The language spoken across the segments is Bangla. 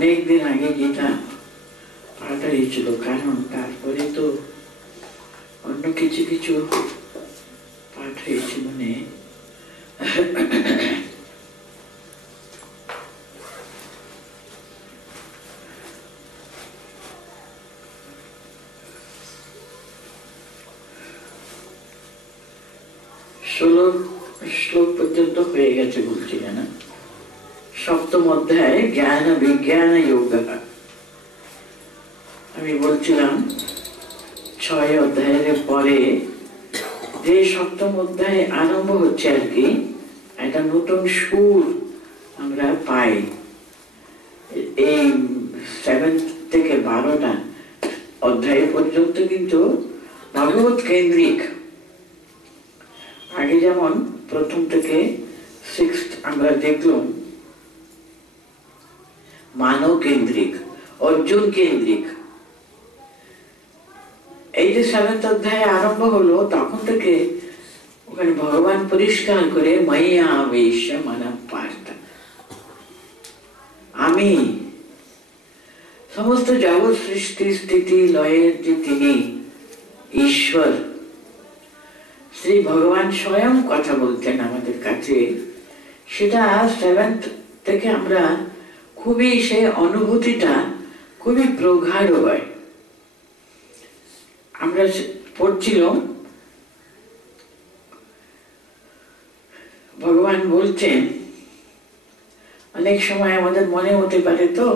অনেকদিন আগে গীতা পাঠ হয়েছিল, কারণ তারপরে তো অন্য কিছু কিছু পাঠ হয়েছে। মানে শ্লোক পর্যন্ত হয়ে গেছে বলছি না। সপ্তম অধ্যায় জ্ঞান বিজ্ঞান যোগ। আমি বলছিলাম 6 অধ্যায়ের পরে যে সপ্তম অধ্যায় আরম্ভ হচ্ছে আর কি, একটা নতুন সুর আমরা পাই। এই 7 থেকে 12টা অধ্যায় পর্যন্ত কিন্তু ভগবত কেন্দ্রিক। আগে যেমন প্রথম থেকে 6 আমরা দেখলাম মানব কেন্দ্রিক, অর্জুন কেন্দ্রিক। এই যে 7th অধ্যায় আরম্ভ হলো, তখন থেকে ওখানে ভগবান পরিষ্কার করে মাইয়া আবেশ মানা পার্থ, আমি সমস্ত জগৎ সৃষ্টি স্থিতি লয়ের যে তিনি ঈশ্বর, শ্রী ভগবান স্বয়ং কথা বলতেন আমাদের কাছে। সেটা 7th থেকে আমরা খুবই, সে অনুভূতিটা খুবই প্রগাঢ় হয়। আমরা পড়ছিলাম ভগবান বলছেন, অনেক সময় আমাদের মনে হতে পারে তো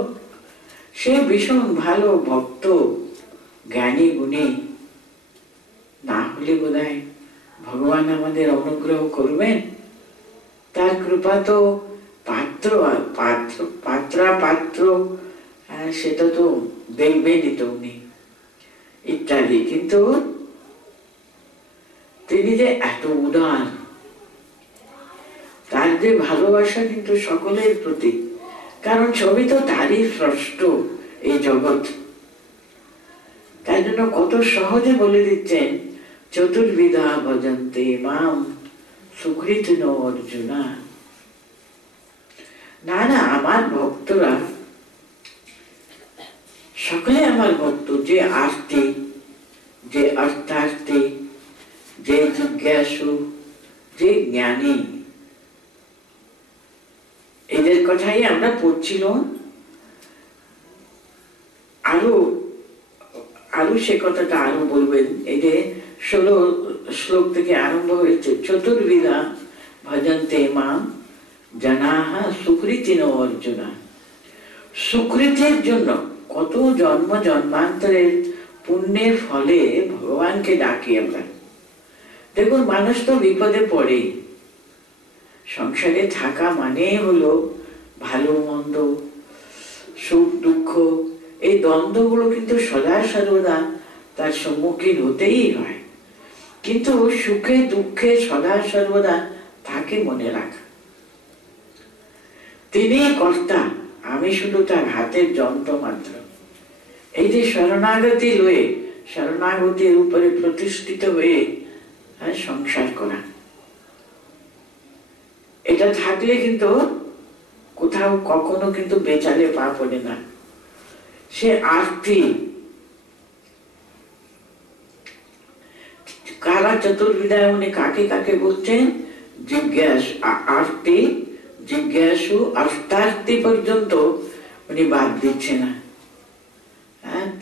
সে ভীষণ ভালো ভক্ত, জ্ঞানী গুণী, না হলে বোধহয় ভগবান আমাদের অনুগ্রহ করবেন। তার কৃপা তো পাত্র সেটা তো দেখবেনই তো উনি, ইত্যাদি। কিন্তু তিনি যে এত উদার, তার যে ভালোবাসা কিন্তু সকলের প্রতি, কারণ সবই তো তারই স্রষ্ট এই জগৎ। তাই জন্য কত সহজে বলে দিচ্ছেন, চতুর্বিধা ভজন্তে মাম সুকৃতিন অর্জুনা। না না, আমার ভক্তরা সকলে আমার ভক্ত, যে আর্তি, যে অর্থার্থী, যে জিজ্ঞাসু, যে জ্ঞানী, এদের কথাই আমরা পড়ছিলাম। আরো সে কথাটা আরো বলবেন। এই যে 16 শ্লোক থেকে আরম্ভ হয়েছে, চতুর্বিধা ভজন্তে মাম জনাহা সুকৃতিন অর্জুনা। সুকৃতির জন্য কত জন্ম জন্মান্তরের পুণ্যের ফলে ভগবানকে ডাকি আমরা। দেখুন, মানুষ তো বিপদে পড়ে। সংসারে থাকা মানে হলো ভালো মন্দ, সুখ দুঃখ, এই দ্বন্দ্বগুলো কিন্তু সদা সর্বদা তার সম্মুখীন হতেই হয়। কিন্তু সুখে দুঃখে সদা সর্বদা তাকে মনে রাখা। তিনি কর্তা, আমি শুধু তার হাতের যন্ত্র মাত্র। এই যে শরণাগতি লয়ে, শরণাগতির উপরে প্রতিষ্ঠিত হয়ে সংসার করা, এটা থাকলে কিন্তু কোথাও কখনো কিন্তু বেচালে পা পড়ে না। সে আরতি, কারা চতুর্বিধায় উনি কাকে কাকে বলছেন? জিজ্ঞাসু, আরতি, জিজ্ঞাসু, অষ্টার্থী পর্যন্ত উনি বাদ দিচ্ছে না।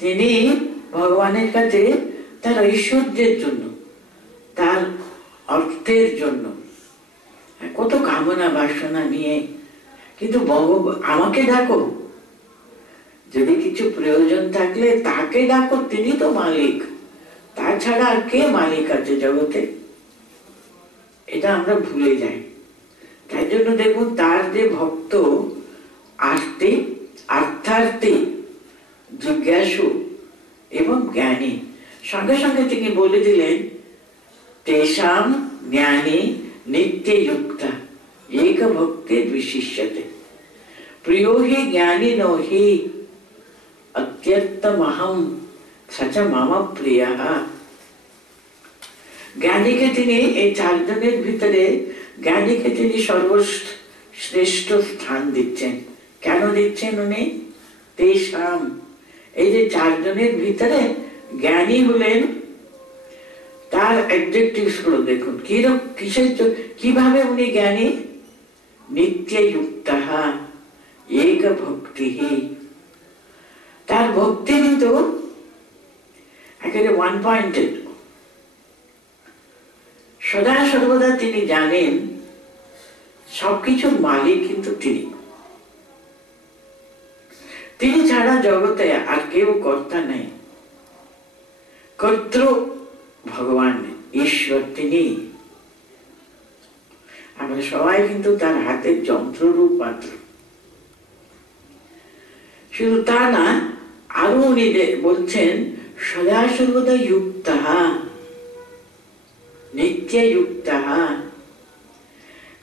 তিনি ভগবানের কাছে তার ঐশ্বর্যের জন্য, তার অর্থের জন্য কত কামনা বাসনা নিয়ে, কিন্তু আমাকে ডাকো, যদি কিছু প্রয়োজন থাকলে তাকে ডাকো, তিনি তো মালিক, তাছাড়া আর কে মালিক আছে জগতে? এটা আমরা ভুলে যাই। তাই জন্য দেখুন, তার যে ভক্ত আর্তি, অর্থার্থী, জিজ্ঞাসু এবং জ্ঞানী, সঙ্গে সঙ্গে তিনি বলে দিলেন, তেষাম জ্ঞানী নিত্যযুক্তা এক ভক্তি বিশিষ্যতে প্রিয় হি জ্ঞানী হি অত্যন্তমহম সচ মম প্রিয়া। জ্ঞানীকে তিনি, এই 4 জনের ভিতরে জ্ঞানীকে তিনি সর্বশ্রেষ্ঠ স্থান দিচ্ছেন। কেন দিচ্ছেন উনি? তেষাম, এই যে চারজনের ভিতরে জ্ঞানী হলেন, তার অ্যাডজেক্টিভস গুলো দেখুন কিসের কিভাবে উনি জ্ঞানী। নিত্যযুক্তঃ এক ভক্তি, তার ভক্তি কিন্তু একেবারে ওয়ান পয়েন্টেড। সদা সর্বদা তিনি জানেন সবকিছুর মালিক কিন্তু তিনি, তিনি ছাড়া জগতে আর কেউ কর্তা নেই। কর্তৃ ভগবান ঈশ্বর তিনি, আমরা সবাই কিন্তু তার হাতের যন্ত্ররূপ মাত্র। শুধু তা না, আরো উনি বলছেন সদা সর্বদা যুক্তঃ নিত্যযুক্তঃ,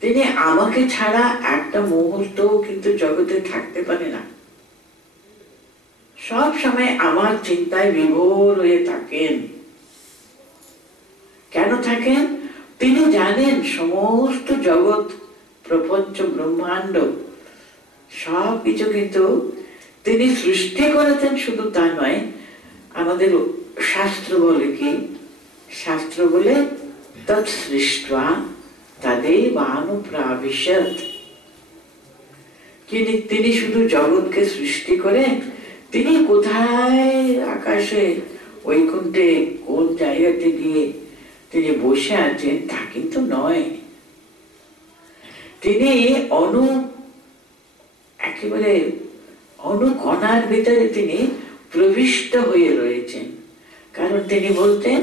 তিনি আমাকে ছাড়া একটা মুহূর্ত কিন্তু জগতে থাকতে পারে না, সব সময় আমার চিন্তায় বিভোর হয়ে থাকেন। কেন থাকেন? তিনি জানেন সমস্ত জগৎ, প্রপঞ্চ, ব্রহ্মাণ্ড সবকিছু কিন্তু তিনি সৃষ্টি করেছেন। শুধু তা নয়, আমাদের শাস্ত্র বলে কি, শাস্ত্র বলে তৎসৃष्ट्वा তদেবানুপ্রাবিশৎ, তিনি শুধু জগৎকে সৃষ্টি করে তিনি কোথায় আকাশে বৈকুণ্ঠে কোন জায়গাতে গিয়ে তিনি বসে আছেন তা কিন্তু নয়। তিনি একেবারে অনুকণার ভিতরে তিনি প্রবিষ্ট হয়ে রয়েছেন। কারণ তিনি বলতেন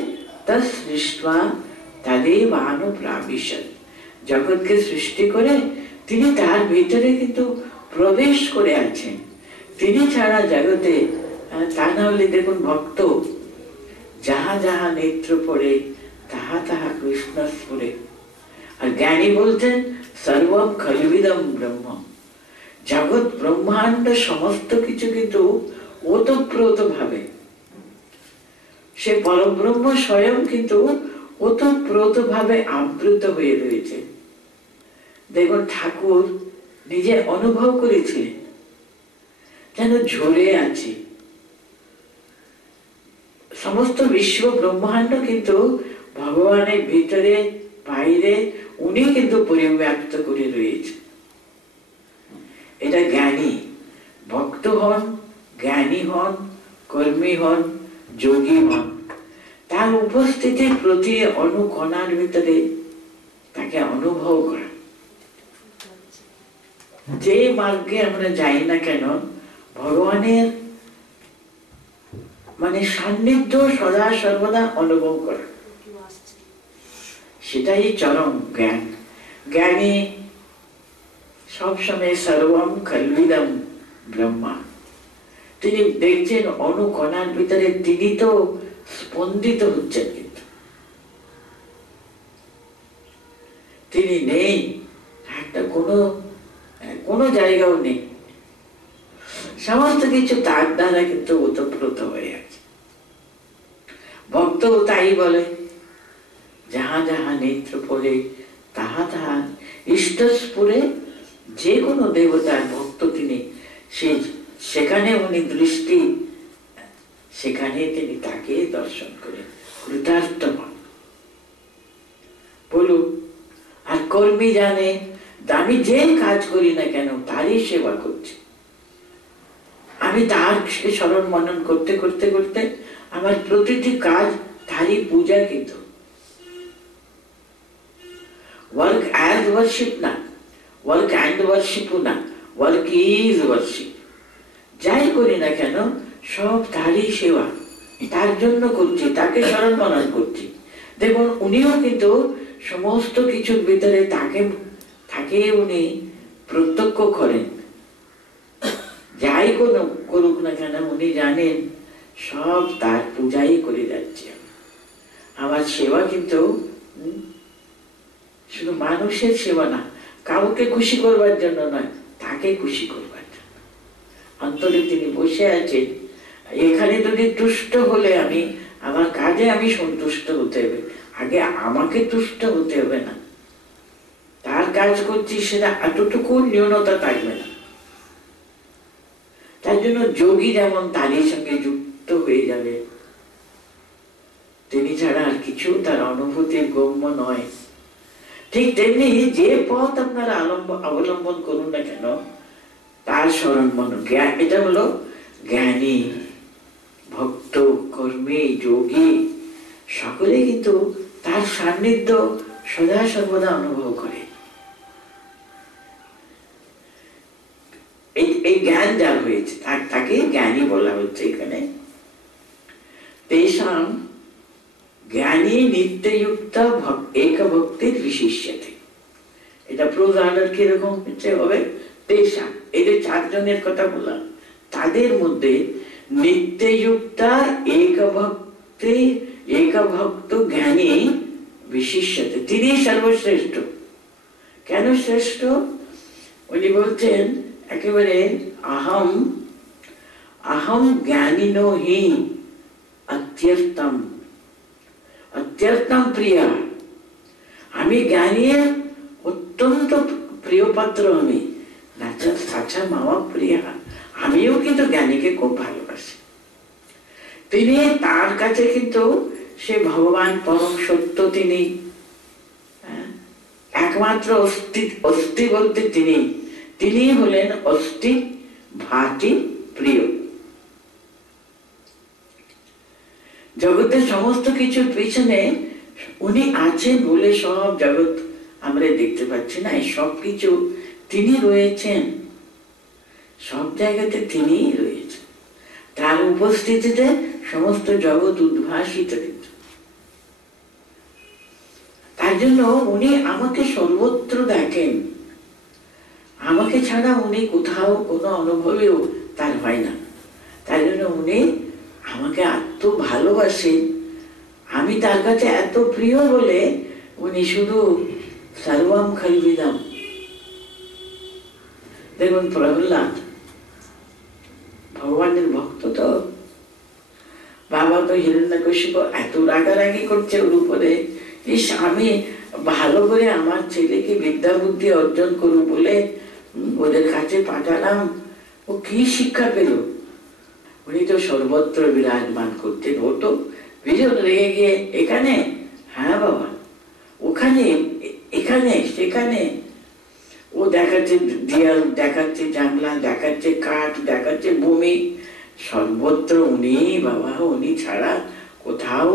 তৎসৃष्ट्वा তদেবানুপ্রাবিশৎ, জগৎকে সৃষ্টি করে তিনি তার ভিতরে কিন্তু প্রবেশ করে আছেন। তিনি ছাড়া জগতে, তা না হলে দেখুন ভক্ত যাহা যাহা নেত্র পড়ে তাহা তাহা কৃষ্ণ স্ফুরে। আর জ্ঞানী বলছেন সর্বম খলবিদম ব্রহ্ম, জগৎ ব্রহ্মাণ্ড সমস্ত কিছু কিন্তু ওতপ্রোত ভাবে, সে পরব্রহ্ম স্বয়ং কিন্তু ওতপ্রোত ভাবে আবৃত হয়ে রয়েছে। দেখুন ঠাকুর নিজে অনুভব করেছিলেন যেন ঝরে আছে। সমস্ত বিশ্ব ব্রহ্মাণ্ড কিন্তু ভগবানের ভিতরে বাইরে উনি কিন্তু পরিব্যাপ্ত করে রয়েছে। এটা জ্ঞানী ভক্ত হন, জ্ঞানী হন, কর্মী হন, যোগী হন, তার উপস্থিতির প্রতি অনুকণার ভিতরে তাকে অনুভব করা। যে মার্গে আমরা যাই না কেন, ভগবানের মানে সান্নিধ্য সদা সর্বদা অনুভব করা, সেটাই চরম জ্ঞান। জ্ঞানী সবসময় সর্বম খলবিদম ব্রহ্মা, তিনি দেখছেন অনুকণার ভিতরে তিনি তো স্পন্দিত হচ্ছেন, কিন্তু তিনি নেই, একটা কোনো জায়গাও নেই, সমস্ত কিছু তার দ্বারা কিন্তু ওতপ্রোত হয়ে আছে। ভক্ত তাই বলে যাহা যাহা নেত্র পড়ে তাহা তাহা ইষ্টস্ফুরে, যে কোনো দেবতার ভক্ত তিনি, সেখানে উনি দৃষ্টি, সেখানে তিনি তাকে দর্শন করে কৃতার্থ হন। বলুন, আর কর্মী জানে আমি যে কাজ করি না কেন তারই সেবা করছি, আমি তার স্মরণ মনন করতে করতে করতে আমার প্রতিটি কাজ তারই পূজা। কিন্তু ওয়ার্ক অ্যাজ ওয়ার্শিপ না, ওয়ার্ক অ্যান্ড ওয়ার্শিপ না, ওয়ার্ক ইজ ওয়ার্শিপ। যাই করি না কেন সব তারই সেবা, তার জন্য করছি, তাকে স্মরণ মনন করছি। দেখুন উনিও কিন্তু সমস্ত কিছুর ভিতরে তাকে উনি প্রত্যক্ষ করেন। যাই করুক না কেন উনি জানেন সব তার পূজাই করে যাচ্ছে। আমার সেবা কিন্তু শুধু মানুষের সেবা না, কাউকে খুশি করবার জন্য নয়, তাকে খুশি করবার জন্য। অন্তরে তিনি বসে আছেন, এখানে যদি তুষ্ট হলে আমার কাজে আমি সন্তুষ্ট হতে হবে, আগে আমাকে তুষ্ট হতে হবে না। তার কাজ করছি সেটা এতটুকু নিউনতা থাকবে না। তার জন্য যোগী যেমন তারই সঙ্গে যুক্ত হয়ে যাবে, তিনি ছাড়া আর কিছু তার অনুভূতির গম্য নয়। ঠিক তেমনি যে পথ আপনারা অবলম্বন করুন না কেন, তার স্মরণ মন, এটা হলো জ্ঞানী, ভক্ত, কর্মী, যোগী সকলে কিন্তু তার সান্নিধ্য সদা সর্বদা অনুভব করে। এই জ্ঞান যার হয়েছে তাকে জ্ঞানী বলা হচ্ছে এখানে। তেষাং জ্ঞানী নিত্যযুক্ত এক ভক্তির বিশিষ্যতে। এটা প্রধানের কিরকম হচ্ছে হবে, তেষাং, এদের চারজনের কথা বললাম, তাদের মধ্যে নিত্যযুক্তা এক ভক্ত জ্ঞানী বিশিষ্যতে, তিনি সর্বশ্রেষ্ঠ। কেন শ্রেষ্ঠ? উনি বলছেন একেবারে अहम अहम ज्ञानिनो हि अत्यर्थम अत्यर्थम प्रिय, আমি জ্ঞানীর অত্যন্ত প্রিয় পাত্র, আমি নাচা সাচা মামা প্রিয়া, আমিও কিন্তু জ্ঞানীকে খুব ভালোবাসি। তিনি, তার কাছে কিন্তু সে ভগবান পরম সত্য, তিনি একমাত্র অস্তি বলতে তিনি হলেন অস্তি ভাতি প্রিয়। জগতের সমস্ত কিছুর পিছনে উনি আছেন বলে সব জগৎ আমরা দেখতে পাচ্ছি না, সব কিছু তিনি রয়েছেন, সব জায়গাতে তিনি রয়েছেন, তার উপস্থিতিতে সমস্ত জগৎ উদ্ভাসিত। তার জন্য উনি আমাকে সর্বত্র দেখেন, আমাকে ছাড়া উনি কোথাও কোনো অনুভবেও তার হয় না। তাই জন্য উনি আমাকে এত ভালোবাসেন, আমি তার কাছে এত প্রিয় বলে উনি শুধু সর্বম খলবিদম। দেখুন প্রহ্লাদ ভগবানের ভক্ত, তো বাবা তো হিরণ্যকশিপু এত রাগারাগি করছে ওর উপরে, ইস আমি ভালো করে আমার ছেলেকে বিদ্যা বুদ্ধি অর্জন করুক বলে ওদের কাছে পাঠালাম, ও কি শিক্ষা পেল? উনি তো সর্বত্র বিরাজমান করতেন, ও তো ভীষণ রেগে গিয়ে এখানে, হ্যাঁ বাবা, ওখানে, এখানে, সেখানে, ও দেখাচ্ছে দেয়াল, দেখাচ্ছে জানলা, দেখাচ্ছে কাঠ, দেখাচ্ছে ভূমি, সর্বত্র উনি বাবা, উনি ছাড়া কোথাও।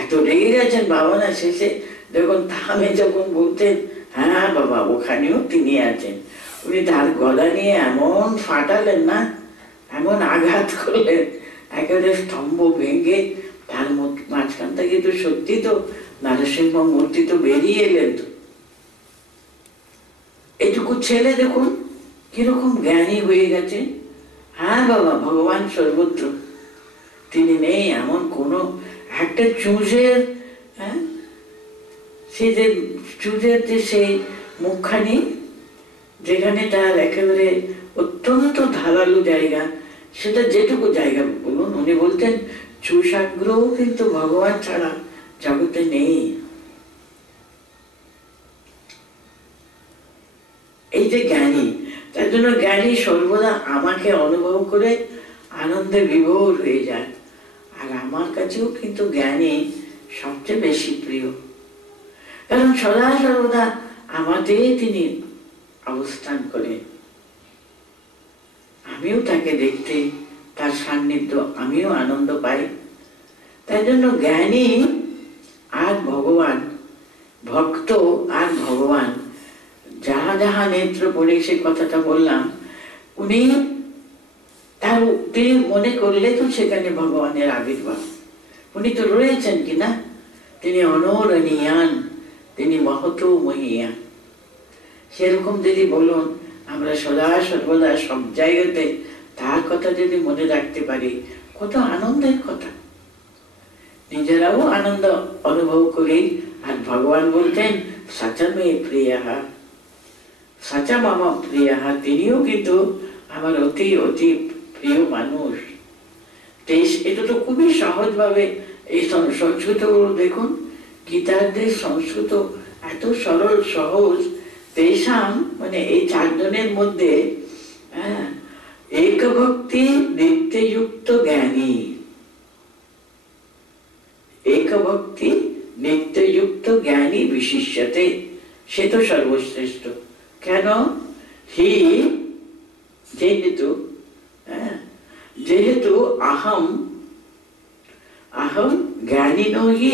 এত রেগে গেছেন বাবা না, শেষে যখন থামে, যখন বলতেন হ্যাঁ বাবা ওখানেও তিনি আছেন, উনি তার গলা নিয়ে এমন ফাটালেন না, এমন আঘাত করলেন, একেবারে স্তম্ভ ভেঙে তার মাঝখান থেকে তো সত্যি তো নরসিংহ মূর্তি তো বেরিয়ে এলেন। তো এটুকু ছেলে দেখুন কিরকম জ্ঞানী হয়ে গেছে। হ্যাঁ বাবা ভগবান সর্বত্র, তিনি নেই এমন কোনো একটা চুঁজের, হ্যাঁ সে যে চুঁজের যে সেই মুখখানি, যেখানে তার একেবারে অত্যন্ত ধারালো জায়গা, সেটা যেটুকু জায়গা বলুন, উনি বলতেন চুষাগ্রহ কিন্তু ভগবান ছাড়া জগতে নেই। এই যে জ্ঞানী, তার জন্য জ্ঞানী সর্বদা আমাকে অনুভব করে আনন্দে বিভোর হয়ে যায়, আর আমার কাছেও কিন্তু জ্ঞানী সবচেয়ে বেশি প্রিয়, কারণ সদা সর্বদা আমাদের তিনি অবস্থান করেন। আমিও তাকে দেখতে, তার সান্নিধ্য আমিও আনন্দ পাই। তাই জন্য জ্ঞানী আর ভগবান, ভক্ত আর ভগবান, যাহা যাহা নেত্র পড়ে সে কথাটা বললাম, উনি তার তিনি মনে করলে তো সেখানে ভগবানের আবির্ভাব, উনি তো রয়েছেন কিনা, তিনি অনরণীয়ান, তিনি মহত মহিয়ান। সেরকম যদি বলুন আমরা সদা সর্বদা সব জায়গাতে তার কথা যদি মনে রাখতে পারি, কত আনন্দের কথা, নিজেরাও আনন্দ অনুভব করি। আর ভগবান বলতেন সাচা মে প্রিয়া, সাচা মামা প্রিয়া, তিনিও কিন্তু আমার অতি অতি প্রিয় মানুষ। এটা তো খুবই সহজ ভাবে এই সংস্কৃত দেখুন, গীতার্থের সংস্কৃত এত সরল সহজ। তেষাম মানে এই চারজনের মধ্যে एक भक्ति नित्य युक्त ज्ञानी, एक भक्ति नित्य युक्त ज्ञानी विशिष्यते, সে তো সর্বশ্রেষ্ঠ। কেন? হি যেহেতু যেহেতু अहम अहम ज्ञानिनो हि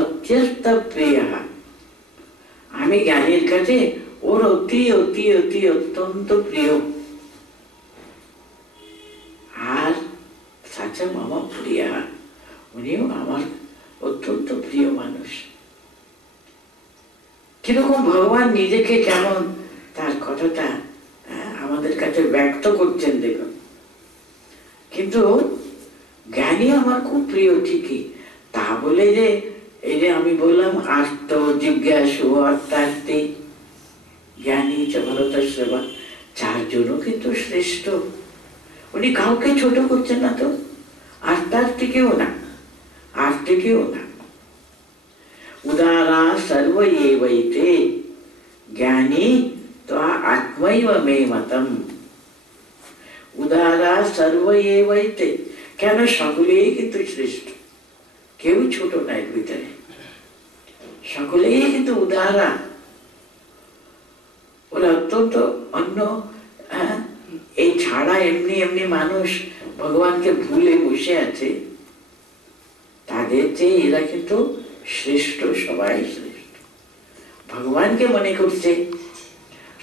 अत्यंत प्रिय, আমি জ্ঞানীর কাছে ওর অতি অতি অতি অত্যন্ত প্রিয়। আর সাচা মামা প্রিয়া, উনিও আমার অত্যন্ত প্রিয় মানুষ। কিরকম ভগবান নিজেকে কেমন তার কথাটা আমাদের কাছে ব্যক্ত করছেন দেখুন। কিন্তু জ্ঞানী আমার খুব প্রিয় ঠিকই, তা বলে যে এই যে আমি বললাম আর্ত জিজ্ঞাসু অর্থার্থী জ্ঞানী চ ভরতশ্রবা, চারজনও কিন্তু শ্রেষ্ঠ। উনি কাউকে ছোট করছেন না তো, আর্তার্থীকেও না, আর্থিকেও না। उदारा सर्व एवैते ज्ञानी तो आत्मैव मे मतम, उदारा सर्व एवैते, কেন সকলেই কিন্তু শ্রেষ্ঠ, কেউ ছোট নাই ভিতরে, সকলেই কিন্তু উদারা। ওরা অত্যন্ত অন্য, এই ছাড়া এমনি এমনি মানুষ ভগবানকে ভুলে বসে আছে, তাদের চেয়ে এরা কিন্তু শ্রেষ্ঠ, সবাই শ্রেষ্ঠ। ভগবানকে মনে করছে,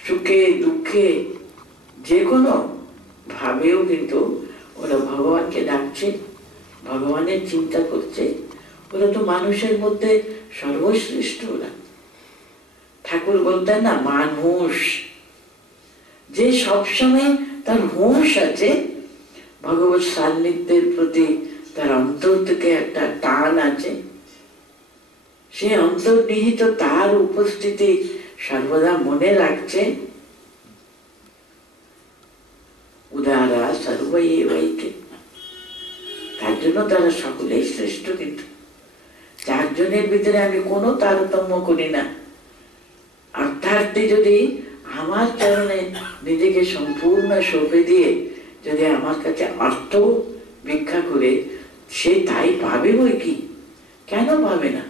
সুখে দুঃখে যে কোনো ভাবেও কিন্তু ওরা ভগবানকে ডাকছে, ভগবানের চিন্তা করছে। ওরা তো মানুষের মধ্যে সর্বশ্রেষ্ঠ। ওরা ঠাকুর বলতেন না, মানুষ যে সবসময় তার হুঁশ আছে ভগবত সান্নিধ্যের প্রতি, তার অন্তর থেকে একটা টান আছে, সে অন্তর্নিহিত তার উপস্থিতি সর্বদা মনে রাখছে। উদারা সর্বৈবৈতে, তার জন্য তারা সকলেই শ্রেষ্ঠ। কিন্তু চারজনের ভিতরে আমি কোনো তারতম্য করি না। অর্থাৎ যদি আমার চরণে নিজেকে সম্পূর্ণ সঁপে দিয়ে যদি আমার কাছে অর্থ ভিক্ষা করে, সে তাই পাবে বই কি, কেন পাবে না?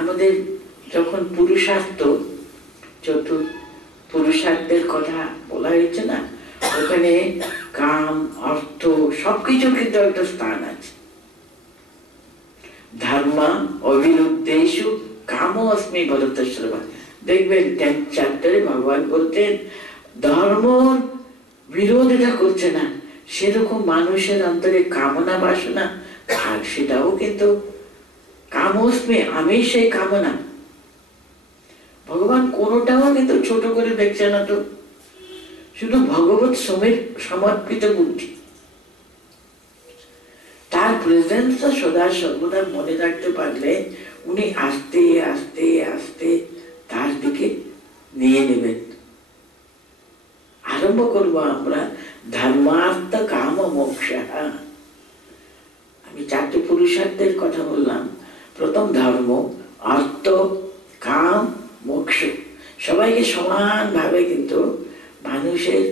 আমাদের যখন পুরুষার্থ, পুরুষার্থের কথা বলা হয়েছে না, ওখানে কাম অর্থ সবকিছু কিন্তু একটা স্থান আছে। ধর্ম অবিরুদ্ধেষু কামো অস্মি ভরতশ্রবা, দেখবেন 10th চ্যাপ্টারে ভগবান বলতেন ধর্ম বিরোধিতা করছে না, সেরকম মানুষের অন্তরে কামনা বাসনা, আর সেটাও কিন্তু কামোস্মি, আমি সেই কামনা। ভগবান কোনটাও কিন্তু ছোট করে দেখছে না তো, শুধু ভগবত সমর্পিত বুদ্ধি, তার প্রেজেন্সটা সদা সর্বদা মনে রাখতে পারলে উনি আস্তে আস্তে আস্তে তার দিকে নিয়ে নেবেন। আরম্ভ করবো আমরা ধর্মার্থ কাম মোক্ষ। আমি 4টে পুরুষার্থের কথা বললাম। প্রথম ধর্ম, অর্থ, কাম, মোক্ষ। সবাইকে সমানভাবে কিন্তু মানুষের,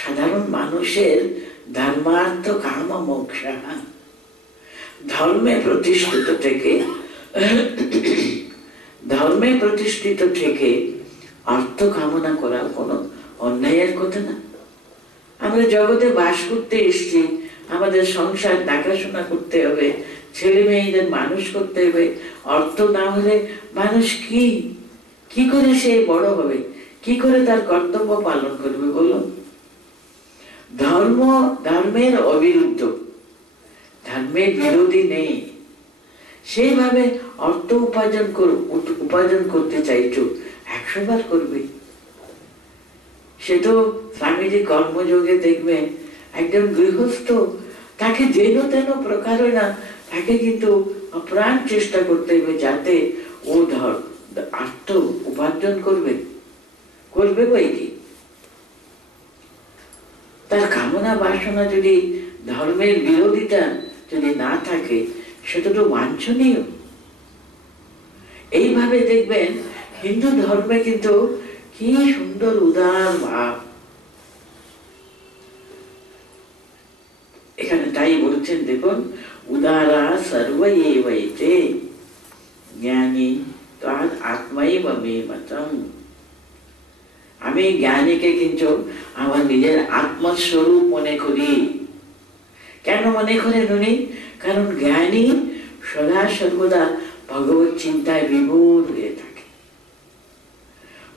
সাধারণ মানুষের ধর্মার্থ কাম মোক্ষ, ধর্মে প্রতিষ্ঠিত থেকে, ধর্মে প্রতিষ্ঠিত থেকে অর্থ কামনা করা কোনো অন্যায়ের কথা না। আমরা জগতে বাস করতে এসেছি, আমাদের সংসার দেখাশোনা করতে হবে, ছেলে মেয়েদের মানুষ করতে হবে। অর্থ না হলে মানুষ কি করে সে বড় হবে, কি করে তার কর্তব্য পালন করবে বলুন? ধর্ম ধর্মের অবিরুদ্ধ, ধর্মের বিরোধী নেই। সেইভাবে অর্থ উপার্জন করতে চাইছো, 100 বার করবে। সে তো স্বামীজি কর্মযোগে দেখবেন একজন গৃহস্থ, তাকে যেন তেন প্রকারে না, তাকে কিন্তু প্রাণ চেষ্টা করতে হবে যাতে ও অর্থ উপার্জন করবে বই কি। তার কামনা বাসনা যদি ধর্মের বিরোধিতা যদি না থাকে, সেটা তো বাঞ্ছনীয়। এইভাবে দেখবেন হিন্দু ধর্মে কিন্তু কি সুন্দর উদার ভাব। এখানে তাই বলছেন, দেখুন, উদারা সর্বৈতে জ্ঞানী তার আত্মাই বা মে মতম। আমি জ্ঞানীকে কিন্তু আমার নিজের আত্মস্বরূপ মনে করি। কেন মনে করেন উনি? কারণ জ্ঞানী সদা সর্বদা ভগবত চিন্তায় বিভোর হয়ে থাকে।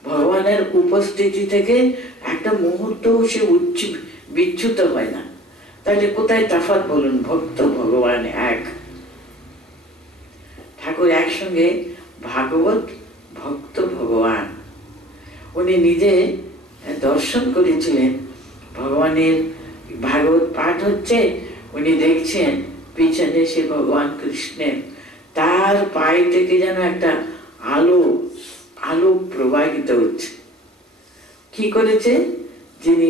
ভগবানের উপস্থিতি থেকে একটা মুহূর্ত সে বিচ্যুত হয় না। তাহলে কোথায় তফাৎ বলুন? ভক্ত ভগবান এক। ঠাকুর একসঙ্গে ভাগবত, ভক্ত ভগবান। উনি নিজে দর্শন করেছিলেন, ভগবানের ভাগবত পাঠ হচ্ছে, উনি দেখছেন পিছনে সে ভগবান কৃষ্ণের, তার পায়ে থেকে যেন একটা আলো আলো প্রবাহিত হচ্ছে। কি করেছে? যিনি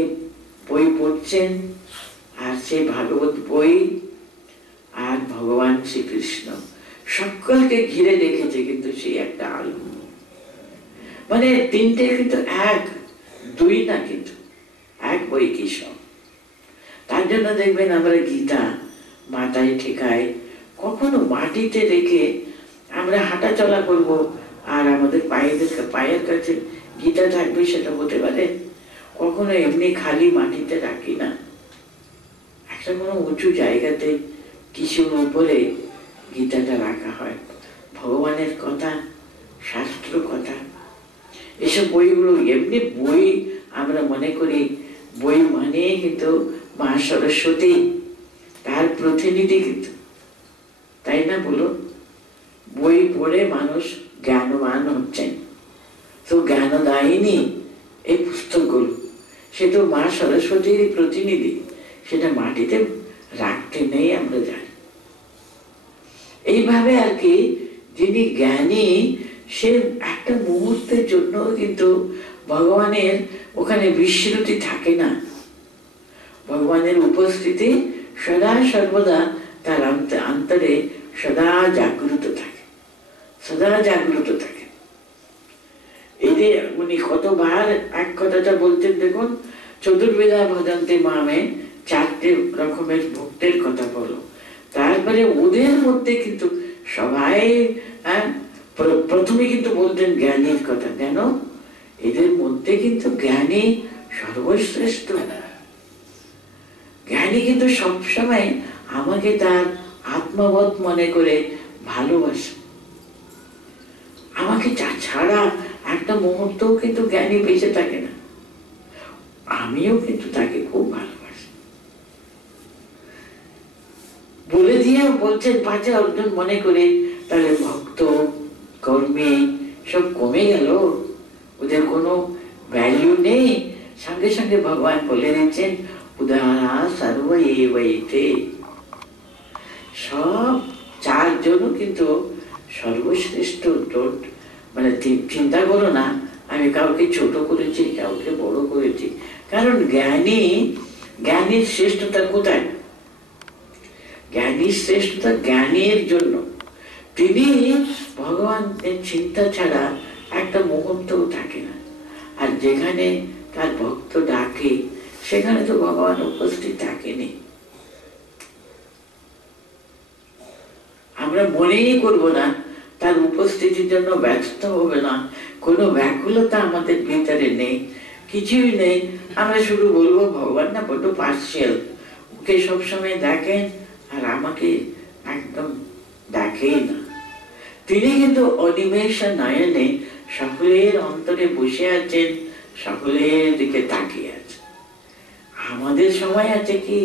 বই পড়ছেন, আর সে ভাগবত বই আর ভগবান শ্রীকৃষ্ণ সকলকে ঘিরে রেখেছে, কিন্তু সেই একটা আলো। মানে তিনটে কিন্তু এক, দুই না, কিন্তু এক বই কি সব। তার জন্য দেখবেন আমরা গীতা মাথায় ঠেকায়, কখনো মাটিতে রেখে আমরা হাঁটা চলা করবো, আর আমাদের পায়ের কাছে গীতা থাকবে, সেটা হতে পারে? কখনো এমনি খালি মাটিতে রাখি না, একটা কোনো উঁচু জায়গাতে কিছুর উপরে গীতাটা রাখা হয়। ভগবানের কথা, শাস্ত্র কথা, এসব বইগুলো এমনি বই আমরা মনে করি। বই মানে কিন্তু মা সরস্বতী, তার প্রতিনিধি কিন্তু, তাই না বলো? বই পড়ে মানুষ জ্ঞানবান হচ্ছেন, তো জ্ঞানদায়িনী এই পুস্তকগুলো, সে তো মা সরস্বতীর প্রতিনিধি। সেটা মাটিতে রাখতে নেই, আমরা জানি। এইভাবে আর কি, যিনি জ্ঞানী সে একটা মুহূর্তের জন্য কিন্তু ভগবানের ওখানে বিস্মৃতি থাকে না। ভগবানের উপস্থিতি সদা সর্বদা তার অন্তরে সদা জাগ্রত থাকে, সদা জাগ্রত থাকে। এই যে উনি কতবার এক কথাটা বলতেন, দেখুন, চতুর্বেদা ভজন্তে মামে, চারটে রকমের ভক্তের কথা বলো। তারপরে ওদের মধ্যে কিন্তু সবাই প্রথমে কিন্তু বলতেন জ্ঞানীর কথা। কেন? এদের মধ্যে কিন্তু জ্ঞানী সর্বশ্রেষ্ঠ। জ্ঞানী কিন্তু সবসময় আমাকে তার আত্মবোধ মনে করে ভালোবাসে। আমাকে ছাড়া একটা মুহূর্তও কিন্তু জ্ঞানী বেঁচে থাকে না। আমিও কিন্তু তাকে খুব ভালোবাসি। বলে দিয়ে বলছেন, পাঁচে অর্জুন মনে করে, তাহলে ভক্ত কর্মী সব কমে গেল, ওদের কোনো ভ্যালু নেই। সঙ্গে সঙ্গে ভগবান বলে দিচ্ছেন, উদারা সর্বৈতে। সব চারজন কিন্তু সর্বশ্রেষ্ঠ। মানে চিন্তা করো না আমি কাউকে ছোট করেছি, কাউকে বড় করেছি। কারণ জ্ঞানীর শ্রেষ্ঠতা কোথায়? জ্ঞানীর শ্রেষ্ঠতা জ্ঞানীর জন্য। তিনি ভগবানের চিন্তা ছাড়া একটা মুহূর্তও থাকে না। আর যেখানে তার ভক্ত ডাকে, সেখানে তো ভগবান উপস্থিত থাকেনি। আমরা মনেই করব না, তার উপস্থিতির জন্য ব্যস্ত হবে না, কোনো ব্যাকুলতা আমাদের ভিতরে নেই, কিছুই নেই। আমরা শুধু বলবো ভগবান না বড্ড পার্সিয়াল, ওকে সবসময় দেখেন আর আমাকে একদম দেখেই না। তিনি কিন্তু অনিমেষ নয়নে সকলের অন্তরে বসে আছেন, সকলের দিকে তাকিয়ে আছেন। আমাদের সময় আছে কি?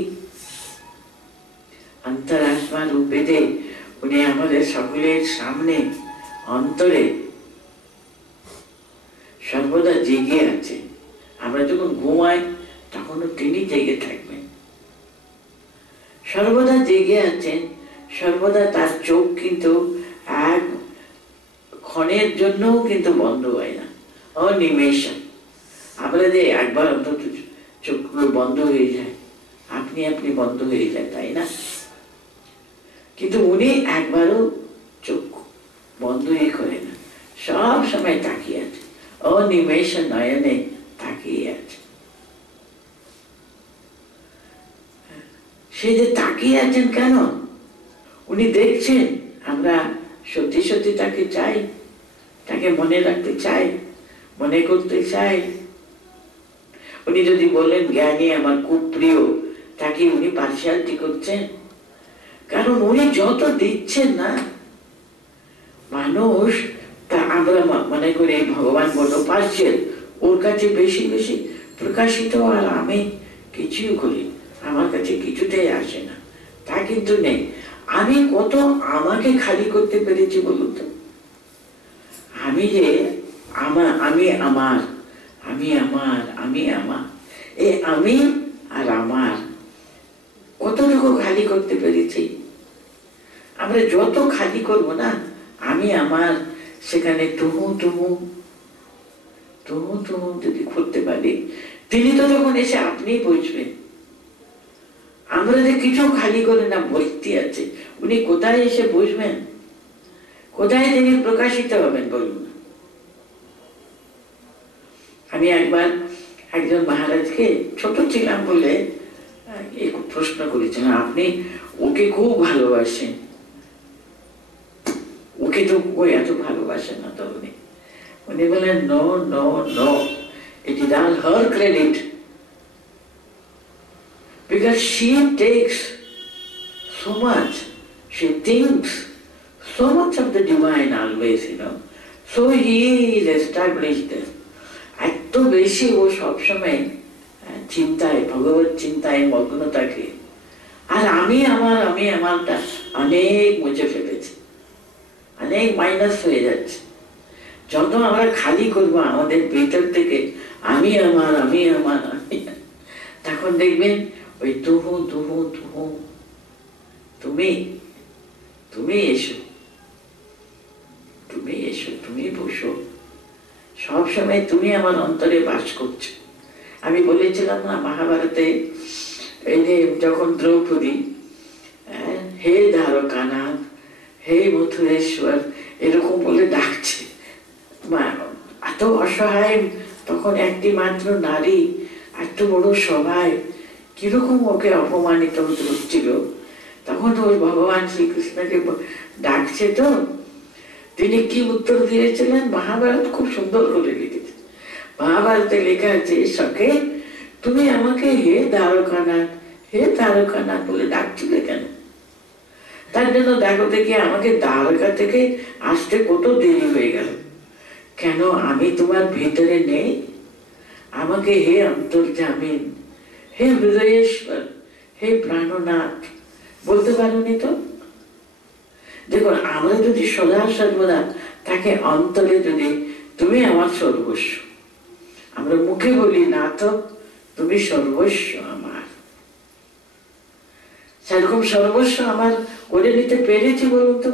অন্তরাত্মা রূপেতে উনি আমাদের সকলের সামনে অন্তরে সর্বদা জেগে আছে। আমরা যখন ঘুমাই তখনও তিনি জেগে থাকবেন, সর্বদা জেগে আছেন। সর্বদা তার চোখ কিন্তু এক ক্ষণের জন্য কিন্তু বন্ধ হয় না, অনিমেষ। আমরা যে একবার অন্তত চোখগুলো বন্ধ হয়ে যায়, আপনি আপনি বন্ধ হয়ে যায়, তাই না? কিন্তু উনি একবারও চোখ বন্ধই করে না, সব সময় তাকিয়ে আছে, অনিমেষ নয়নে তাকিয়ে আছে। সে যে তাকিয়ে আছেন কেন? উনি দেখছেন আমরা সত্যি সত্যি তাকে চাই, তাকে মনে রাখতে চাই, মনে করতে চাই। উনি যদি বলেন জ্ঞানী আমার খুব প্রিয়, তাকে উনি পার্সিয়ালিটি করছেন? কারণ উনি যত দিচ্ছেন না মানুষ, তা আমরা মনে করি ভগবান বড় পার্সিয়াল, ওর কাছে বেশি বেশি প্রকাশিত, আর আমি কিছুই করি, আমার কাছে কিছুতেই আসে না। তা কিন্তু নেই। আমি কত আমাকে খালি করতে পেরেছি বলুন তো? আমি যে আমি আমার, আমি আমার, আমি আমার, এই আমি আর আমার কতটুকু খালি করতে পেরেছি? আমরা যত খালি করব না আমি আমার, সেখানে তুহু তুহু তুহু তুহু যদি করতে পারি, তিনি তো তখন এসে আপনি বুঝবেন। আমরা যে কিছু খালি করে না বসতে আছে, উনি কোথায় এসে বসবেন? কোথায় তিনি প্রকাশিত হবেন বলুন? আমি একবার একজন মহারাজকে, ছোট ছিলাম বলে প্রশ্ন করেছিলাম, আপনি ওকে খুব ভালোবাসেন, ওকে তো ওই এত ভালোবাসেন না তো? উনি বলেন no no no, it is all her credit, because she takes so much, she thinks so much of the divine always, so he is established there. এত বেশি ও সবসময় চিন্তায়, ভগবত চিন্তায় মগ্ন থাকে, আর আমি আমারটা অনেক মুছে ফেলেছি, অনেক মাইনাস হয়ে যাচ্ছে। যত আমরা খালি করবো আমাদের ভেতর থেকে আমি আমার, তখন দেখবেন ওই তুহু তুহু তুহু, তুমি এসো, তুমি এসো, তুমি বসো, সবসময় তুমি আমার অন্তরে বাস করছো। আমি বলেছিলাম না মহাভারতে, এই যে যখন দ্রৌপদী হে দ্বারকানাথ, হে মথুরেশ্বর এরকম বলে ডাকছে, এত অসহায়, তখন একটি মাত্র নারী, এত বড় সভায় কিরকম ওকে অপমানিত হতে হচ্ছিল, তখন ওই ভগবান শ্রীকৃষ্ণকে ডাকছে, তো তিনি কি উত্তর দিয়েছিলেন? মহাভারত খুব সুন্দর করে লিখেছে। মহাভারতে লেখা আছে, সখে তুমি আমাকে হে দ্বারকানাথ, হে দ্বারকানাথ বলে ডাকছিলে কেন? তার জন্য দেখো দেখি আমাকে দ্বারকা থেকে আসতে কত দেরি হয়ে গেল। কেন? আমি তোমার ভিতরে নেই? আমাকে হে অন্তর্যামী, হে হৃদয়েশ্বর, হে প্রাণনাথ বলতে পারোনি তো? দেখুন, আমরা যদি সদা সর্বদা তাকে অন্তরে যদি তুমি আমার সর্বস্ব, আমরা মুখে বলি না তো তুমি সর্বস্ব আমার, সেরকম সর্বস্ব আমার করে নিতে পেরেছি বলুন তো?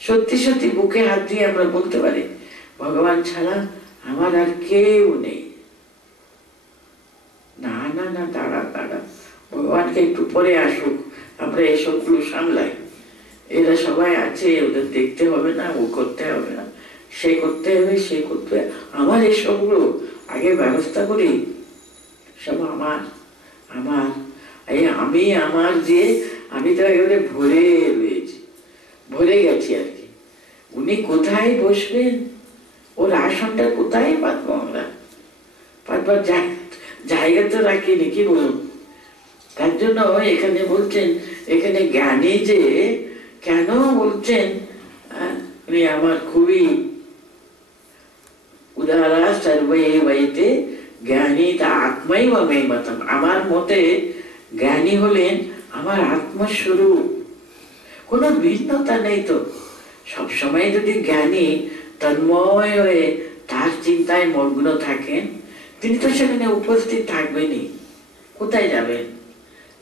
সত্যি সত্যি বুকে হাত দিয়ে আমরা বলতে পারি ভগবান ছাড়া আমার আর কেউ নেই? না না না, দাঁড়া, ভগবানকে একটু পরে আসুক, আমরা এসবগুলো সামলাই। এরা সবাই আছে, ওদের দেখতে হবে না, ও করতে হবে না, সে করতে হবে, সে করতে হবে, আমার এসবগুলো আগে ব্যবস্থা করি। সব আমার আমার, এই আমি আমার যে আমি তো একেবারে ভরে রয়েছি, ভরে গেছি আর কি। উনি কোথায় বসবেন? ওর আসনটা কোথায় পাতবো আমরা? পাতবার জায়গা তো রাখিনি, কি বলুন? তার জন্য এখানে বলছেন, এখানে জ্ঞানী যে কেন বলছেন উনি আমার খুবই উদারা সর্বে বইতে জ্ঞানী তা আত্মাই বা মেয়ে মতম, আমার মতে জ্ঞানী হলেন আমার আত্মস্বরূপ, কোনো ভিন্নতা নেই তো। সবসময় যদি জ্ঞানী তন্ময় হয়ে তার চিন্তায় মগ্ন থাকেন, তিনি তো সেখানে উপস্থিত থাকবেনই। কোথায় যাবেন?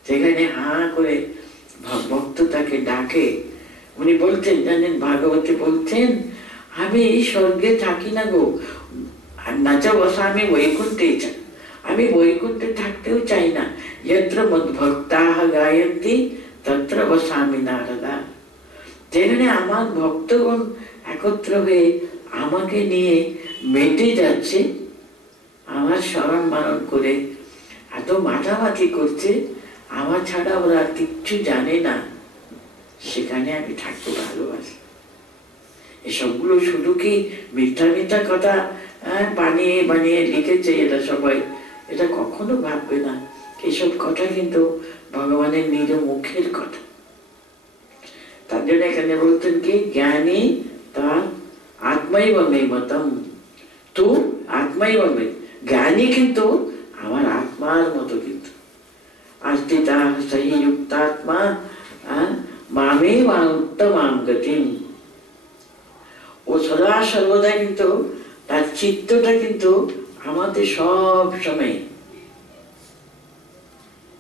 যেখানে হা করে ভক্ত তাকে ডাকে। উনি বলছেন, জানেন, ভাগবতে বলছেন, আমি এই স্বর্গে থাকি না গো, নাচা বসা আমি বৈকুণ্ঠে চাই, আমি বৈকুণ্ঠে থাকতেও চাই না। যত্র মদ্ভক্তাঃ গায়ন্তি তত্র বসামি নারদা, যেখানে আমার ভক্তগণ একত্র হয়ে আমাকে নিয়ে মেটে যাচ্ছে, আমার স্মরণ মারণ করে এত মাথামাতি করছে, আমার ছাড়া ওরা কিচ্ছু জানে না, সেখানে আমি থাকতে ভালোবাসি। এসবগুলো শুধু কি মিথ্যা মিথ্যা কথা বানিয়ে বানিয়ে লিখেছে এরা সবাই, এটা কখনো ভাববে না। এসব কথা কিন্তু ভগবানের নিজ মুখের কথা। তার জন্য এখানে বলতেন কি, জ্ঞানী তার আত্মাই বমে মতম, তো আত্মাই বমে, জ্ঞানী কিন্তু আমার আত্মার মতো, কিন্তু আস্তিতা সহি যুক্তাত্মা মামে মা উত্তমাম গতিম। ও সদা সর্বদা কিন্তু তার চিত্তটা কিন্তু আমাদের সব সময়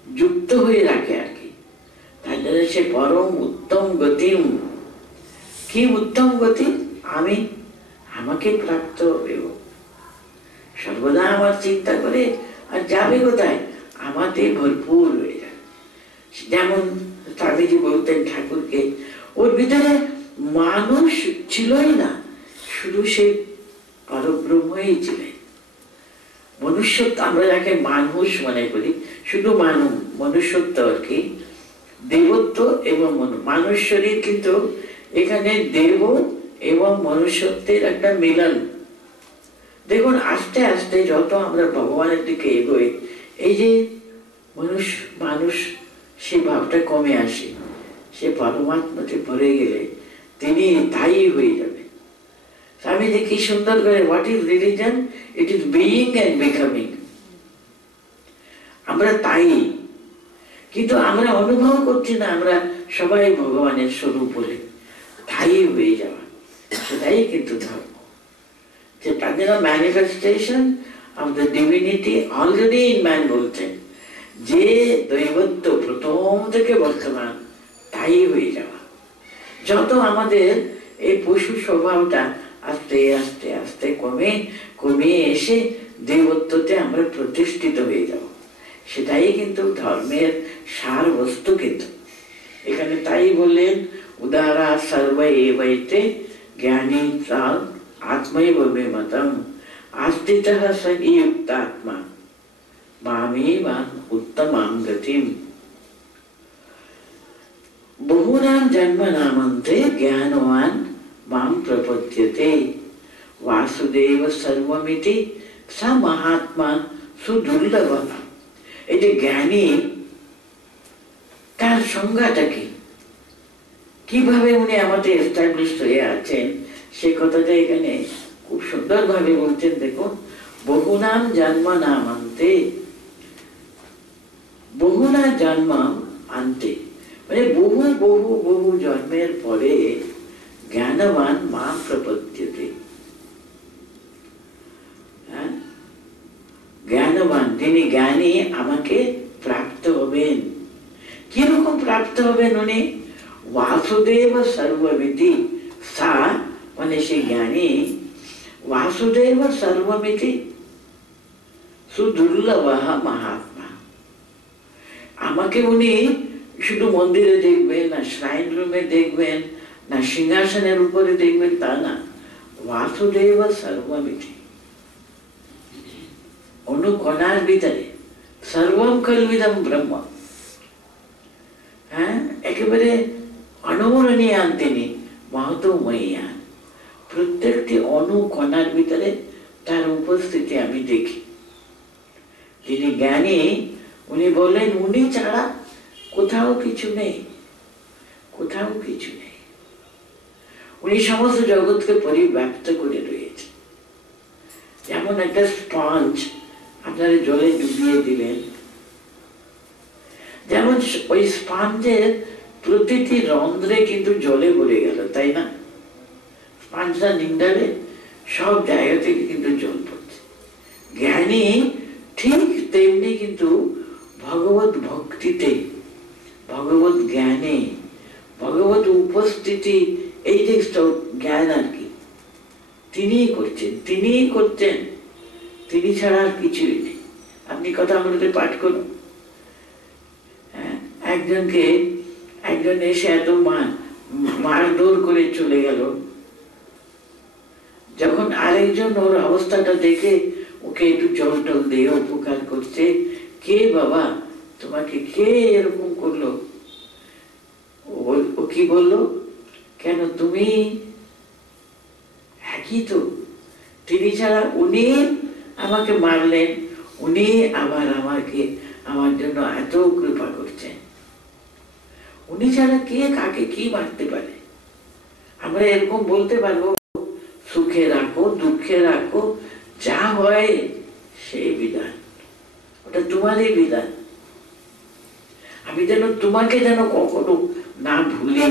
যুক্ত হয়ে রাখে আর কি। তার জন্য সে পরম উত্তম গতিম। কি উত্তম গতি? আমি, আমাকে প্রাপ্ত হবে। সর্বদা আমার চিন্তা করে আর যাবে কোথায়? আমাতে ভরপুর হয়ে যায়। যেমন স্বামীজি বলতেন ঠাকুরকে, ওর ভিতরে মানুষ ছিলই না, শুধু সে পরব্রহ্মই ছিলেন। মনুষ্যত্ব, আমরা যাকে মানুষ মনে করি, শুধু মনুষ্যত্ব আর কি, দেবত্ব এবং মানুষ শরীর, কিন্তু এখানে দেব এবং মনুষ্যত্বের একটা মিলন। দেখুন আস্তে আস্তে যত আমরা ভগবানের দিকে এগোই, এই যে মানুষ সে ভাবটা কমে আসে, সে পরমাত্মাতে ভরে গেলে তিনি তাই হয়ে যাবে। স্বামীজি কি সুন্দর করে, what is religion? It is being and becoming. আমরা তাই, কিন্তু আমরা অনুভব করছি না আমরা সবাই ভগবানের স্বরূপ বলে তাই হয়ে যাওয়া, সেটাই কিন্তু ধর্ম। যে তাদের manifestation of the divinity already in man বলছেন, যে দৈবত্ব প্রথম থেকে বর্তমান তাই হয়ে যাওয়া। যত আমাদের এই পশু স্বভাবটা আস্তে আস্তে আস্তে কমে কমে এসে দেবত্বতে আমরা প্রতিষ্ঠিত হয়ে যাব, সেটাই কিন্তু ধর্মের সার বস্তু। কিন্তু এখানে তাই বললেন, উদারা সর্ব এবৈতে জ্ঞানী প্রাণ আত্মৈব মে মতম আস্তিতঃ সহি যুক্তাত্মা মামেব উত্তমাম গতিম। বহুনাম জন্মনামন্তে জ্ঞানবান মাম প্রপদ্যতে বাসুদেব সর্বমিতি স মহাত্মা সুদুর্লভ। এই যে জ্ঞানী, তার সংজ্ঞাটা কি, কিভাবে উনি আমাদের এস্টাবলিশ হয়ে আছেন, সে কথাটা এখানে খুব সুন্দর ভাবে বলছেন। দেখুন, বহুনাম জন্ম নাম আনতে, বহুনা জন্ম আনতে মানে বহু বহু বহু জন্মের পরে জ্ঞানবান মা প্রপদ্যতে, জ্ঞানবান তিনি জ্ঞানী আমাকে প্রাপ্ত হবেন। কিরকম প্রাপ্ত হবেন উনি? বাসুদেব সর্বমিতি, সা মানে সে জ্ঞানী, বাসুদেব সর্বমিতি সুদুর্লভ মহাত্মা। আমাকে উনি শুধু মন্দিরে দেখবেন না, শ্রাইন রুমে দেখবেন না, সিংহাসনের উপরে দেখবেন তা না, বাসুদেব সর্বমিতি, অনুকণার ভিতরে সর্বম কল্বিদম ব্রহ্ম। হ্যাঁ, একেবারে অনবরণীয়ান তিনি, মহতময়ীয়ান। প্রত্যেকটি অনুকণার ভিতরে তার উপস্থিতি আমি দেখি। তিনি জ্ঞানী, উনি বলেন উনি ছাড়া কোথাও কিছু নেই, কোথাও কিছু নেই। উনি সমস্ত জগৎকে পরিব্যাপ্ত করে রয়েছে। যেমন একটা স্পঞ্জ আপনারা জলে ডুবিয়ে দিলেন, যেমন ওই স্পঞ্জের প্রতিটি রন্ধ্রে কিন্তু জলে ভরে গেল, তাই না? স্পঞ্জটা নিংড়ালে সব জায়গা থেকে কিন্তু জল পড়ছে। জ্ঞানী ঠিক তেমনি কিন্তু ভগবত ভক্তিতে, ভগবত জ্ঞানে, ভগবত উপস্থিতি, এই যে জ্ঞান আর কি তিনিই করছেন, তিনিই করছেন, তিনি ছাড়া আর কিছুই নেই। আপনি কথা বলতে পাঠ করুন, একজনকে একজন এসে এত মারধর করে চলে গেল, আরেকজন ওর অবস্থাটা দেখে ওকে একটু জল টল দিয়ে উপকার করছে। কে বাবা, তোমাকে কে এরকম করলো? ও কি বললো, কেন তুমি একই তো, তিনি ছাড়া উনি আমাকে মারলেন, উনি আবার আমাকে আমার জন্য এত কৃপা করছেন, উনি ছাড়া কে কাকে কি মারতে পারে? আমরা এরকম বলতে পারবো? সুখে রাখো, দুঃখে রাখো, যা হয় সেই বিধান, ওটা তোমারই বিধান। আমি যেন তোমাকে যেন কখনো না ভুলি,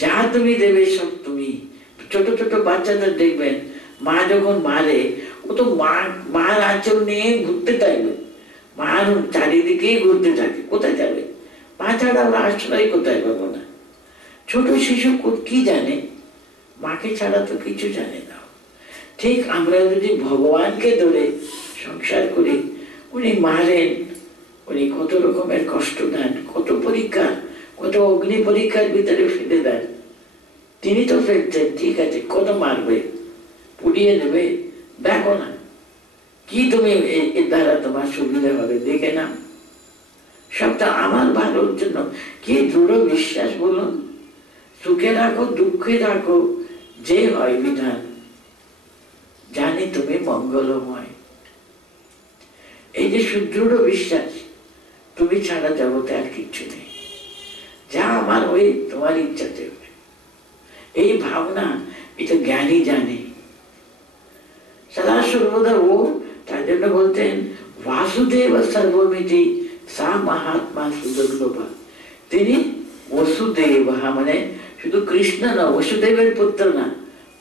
যা তুমি দেবে সব তুমি। ছোট ছোট বাচ্চাদের দেখবেন, মা যখন মারে, ও তো মার আঁচল নিয়ে ঘুরতে থাকবে, মার চারিদিকেই ঘুরতে থাকে, কোথায় যাবে? মা ছাড়া আমরা আশ্রয় কোথায় পাবো না? ছোট শিশু কি জানে? মাকে ছাড়া তো কিছু জানে না। ঠিক আমরা যদি ভগবানকে ধরে সংসার করি, উনি মারেন, উনি কত রকমের কষ্ট দেন, কত পরীক্ষা, কত অগ্নি পরীক্ষার ভিতরে ফেলে দেন। তিনি তো ফেলছেন, ঠিক আছে, কত মারবে, পুড়িয়ে নেবে, দেখো না কি তুমি এর দ্বারা তোমার সুবিধা হবে, দেখে নাও, সবটা আমার ভালোর জন্য। কি দৃঢ় বিশ্বাস বলুন! সুখে রাখো, দুঃখে রাখো, যে হয় বিধান, জানি তুমি মঙ্গলময়। এই যে সুদৃঢ় বিশ্বাস, তুমি ছাড়া জগতে আর কিচ্ছু নেই, যা আমার ওই তোমার ইচ্ছাতে হবে, এই ভাবনা, এটা জ্ঞানী জানে সদা সর্বদা। ও তার জন্য বলতেন বাসুদেব সর্বমিতি সা মহাত্মা সুদুর্লভা। তিনি বসুদেব, মানে শুধু কৃষ্ণ না, বসুদেবের পুত্র না,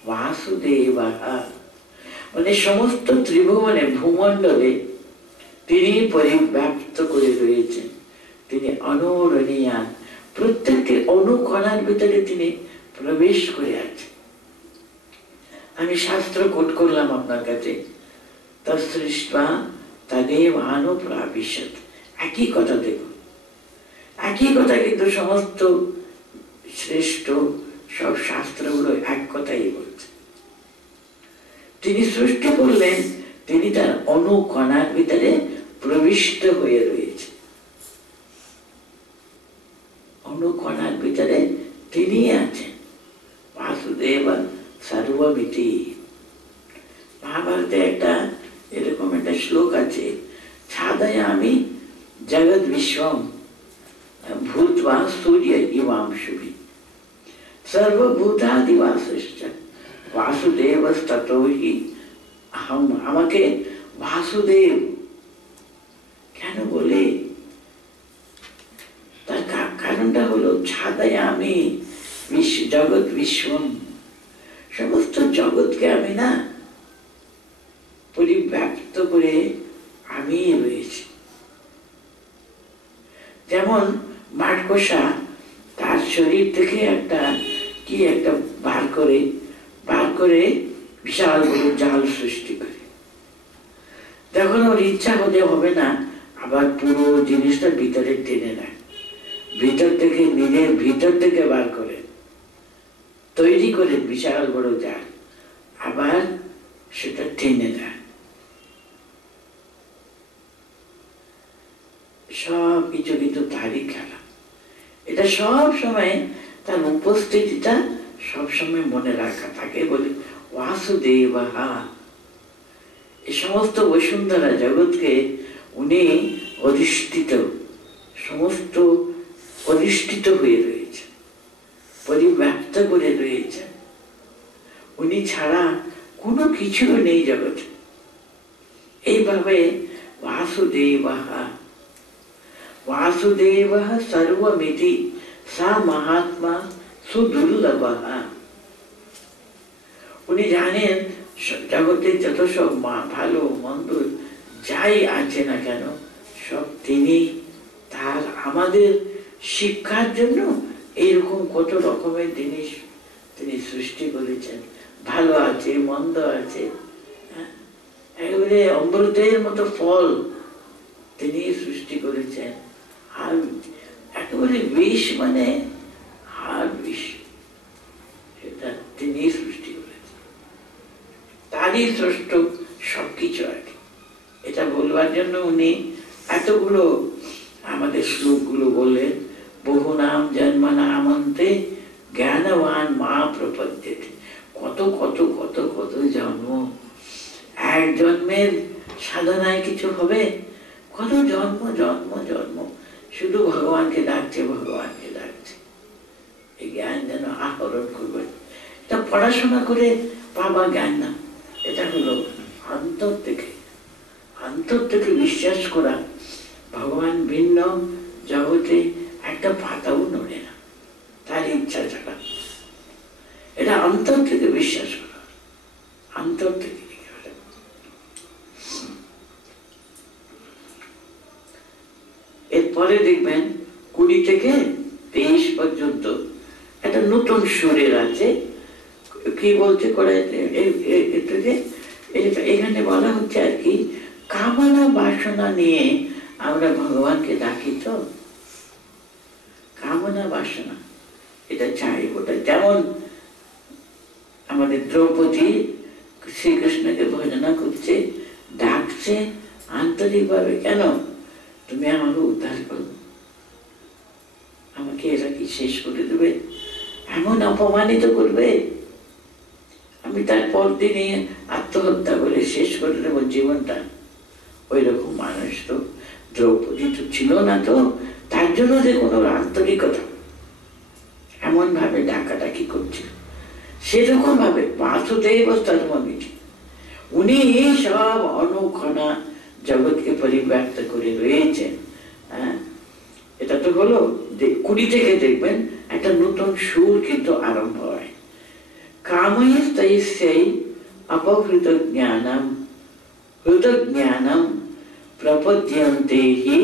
বাসুদেব, মানে সমস্ত ত্রিভুবনে ভূমণ্ডলে তিনি পরিব্যাপ্ত করে রয়েছেন। তিনি অনরণীয়ান, প্রত্যেকটি অনুকণার ভিতরে তিনি প্রবেশ করে আছেন। আমি শাস্ত্র কোট করলাম আপনার কাছে, তৎসৃষ্টা তদেব অনুপ্রাবিশত। একই কথা, দেখুন একই কথা, কিন্তু সমস্ত শ্রেষ্ঠ সব শাস্ত্রগুলো এক কথাই বলছে। তিনি সৃষ্টি করলেন, তিনি তার অনুকণার ভিতরে প্রবিষ্ট হয়ে রয়েছে, অনুকণার ভিতরে তিনি আছেন। বাসুদেব সর্বমিতি। মহাভারতে একটা এরকম একটা শ্লোক আছে, ছাদয়ামি জগৎ বিশ্বম ভূত্বা সূর্য ইবাংশুভি সর্বভূতাদিবাসশ্চ বাসুদেবস্ততো হি আহম। আমাকে বাসুদেব কেন বলে? তার কারণটা হলো ছাদয়ামি জগৎ বিশ্বম, সমস্ত জগৎকে আমি না পরিব্যাপ্ত করে আমি রয়েছি। যেমন মাঠকোষা তার শরীর থেকে একটা কি একটা বার করে বিশাল বড় জাল সৃষ্টি করে, যখন ওর ইচ্ছা হতে হবে না, আবার পুরো জিনিসটা ভিতরে টেনে নেয়, ভিতর থেকে নিজের ভিতর থেকে বার করে তৈরি করে বিশাল বড় জাল, আবার সেটা টেনে দেয়। সব কিছু কিন্তু তারই খেলা। এটা সব সময় তার উপস্থিতিটা সবসময় মনে রাখা, তাকে বলে বাসুদেব। এই সমস্ত বসুন্ধরা জগৎকে উনি অধিষ্ঠিত, সমস্ত অধিষ্ঠিত হয়ে রয়েছে, পরিব্যাপ্ত করে রয়েছে। উনি ছাড়া কোনো কিছু নেই জগতে। এইভাবে বাসুদেব वासुदेव सर्वमिति सा महात्मा सुदुर्लभ। উনি জানেন জগতে যত সব ভালো মন্দ যাই আছে না কেন, সব তিনি তার আমাদের শিক্ষার জন্য এইরকম কত রকমের জিনিস তিনি সৃষ্টি করেছেন। ভালো আছে, মন্দ আছে, একেবারে অমৃতের মতো ফল তিনি সৃষ্টি করেছেন। আর একেবারে বিষ, মানে আর বিষ, সেটা তিনি সৃষ্টি করেছেন। তারই স্রষ্ট সবকিছু আর কি। এটা বলবার জন্য উনি এতগুলো আমাদের শ্লোকগুলো বললেন। বহু নাম জন্ম নামন্তে জ্ঞানবান মা প্রপদ্যেতে। কত কত কত কত জন্ম, এক জন্মের সাধনায় কিছু হবে? কত জন্ম জন্ম জন্ম শুধু ভগবানকে ডাকছে, ভগবানকে ডাকছে। এই জ্ঞান যেন আহরণ করবে। এটা পড়াশোনা করে পাবা জ্ঞান না, এটা হলো অন্তর থেকে বিশ্বাস করা ভগবান ভিন্ন জগতে একটা পাতাও নড়ে না তার ইচ্ছা ছাড়া। এটা অন্তর থেকে বিশ্বাস করা, অন্তর থেকে। এরপরে দেখবেন 20 থেকে 23 পর্যন্ত একটা নতুন সুরের আছে। কি বলছে করে এখানে বলা হচ্ছে আর কি, কামনা বাসনা নিয়ে আমরা ভগবানকে ডাকি তো। কামনা বাসনা এটা চাই, ওটা যেমন আমাদের দ্রৌপদী শ্রীকৃষ্ণকে ভজনা করছে, ডাকছে আন্তরিকভাবে, কেন? তুমি আমাকে উদ্ধার করো, আমাকে এরা কি শেষ করে দেবে, এমন অপমানিত করবে, আমি তার পরদিনে আত্মহত্যা করে শেষ করে দেবো জীবনটা। ওই রকম মানুষ তো দ্রৌপদী তো ছিল না, তো তার জন্য যে কোনো আন্তরিকতা এমন ভাবে ডাকাডাকি করছিল। সেরকম ভাবে বাসুদেব তন্মমি, উনি সব অনুক্ষণা জগৎকে পরিব্যাপ্ত করে রয়েছেন। এটা তো হলো 20 থেকে দেখবেন একটা নতুন সুর কিন্তু আরম্ভ হয়। কাময়ে তৈস্যৈ অপহৃত জ্ঞানম হৃত জ্ঞানম প্রপদ্যন্তে হি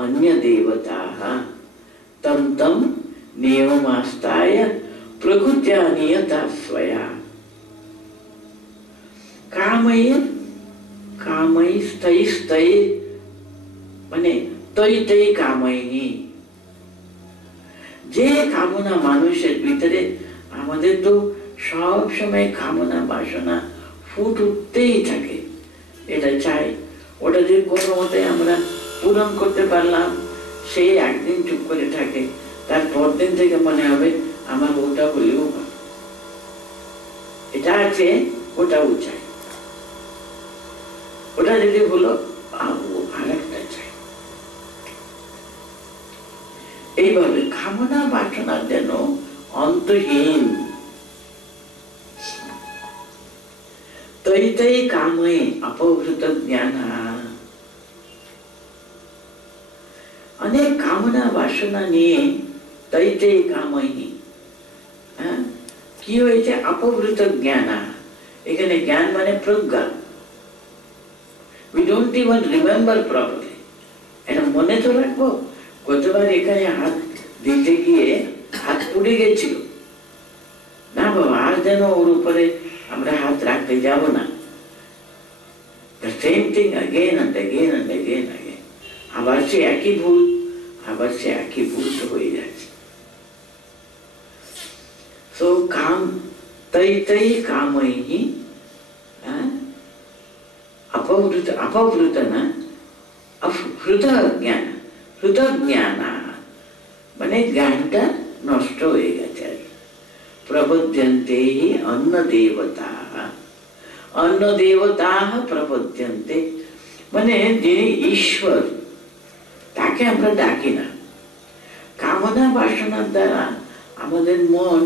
অন্য দেবতাঃ তম তম নিয়মাস্তায় প্রকৃত্যানিয়তা স্বয়া। কাময়ে কাময়স্তৈ মানে তৈ তৈ কাময়নি, যে কামনা মানুষের ভিতরে, আমাদের তো সব সময় কামনা বাসনা ফুট উঠতেই থাকে, এটা চাই, ওটা যে কোনো মতে আমরা পূরণ করতে পারলাম, সেই একদিন চুপ করে থাকে, তার পরদিন থেকে মনে হবে আমার ওটা হলেও ভালো, এটা আছে ওটাও চাই, ওটা যদি হলো আরেকটা চাই। এইভাবে কামনা বাসনা যেন অন্তহীন। তৈ তৈ কাময়ে অপহৃত জ্ঞান। অনেক কামনা বাসনা নিয়ে তৈ তৈ কাময়নি, কি হয়েছে? অপহৃত জ্ঞান। এখানে জ্ঞান মানে প্রজ্ঞা। We don't even remember properly. এটা মনে তো রাখবো, কতবার এখানে হাত দিতে গিয়ে হাত পুড়ে গেছিল না বাবা, আর যেন ওর উপরে আমরা হাত রাখতে যাব না। The same thing again and again and again again. আবার সে একই ভুল, আবার সে একই ভুল তো হয়ে যাচ্ছে। So কাম তৈ তৈ কাময়নি, অপহৃত, অপহৃত না, হৃত জ্ঞান, হৃত জ্ঞান মানে জ্ঞানটা নষ্ট হয়ে গেছে। প্রপদ্যন্তে অন্য দেবতা, অন্য দেবতা প্রপদ্যন্তে মানে যিনি ঈশ্বর, তাকে আমরা ডাকি না। কামনা বাসনার দ্বারা আমাদের মন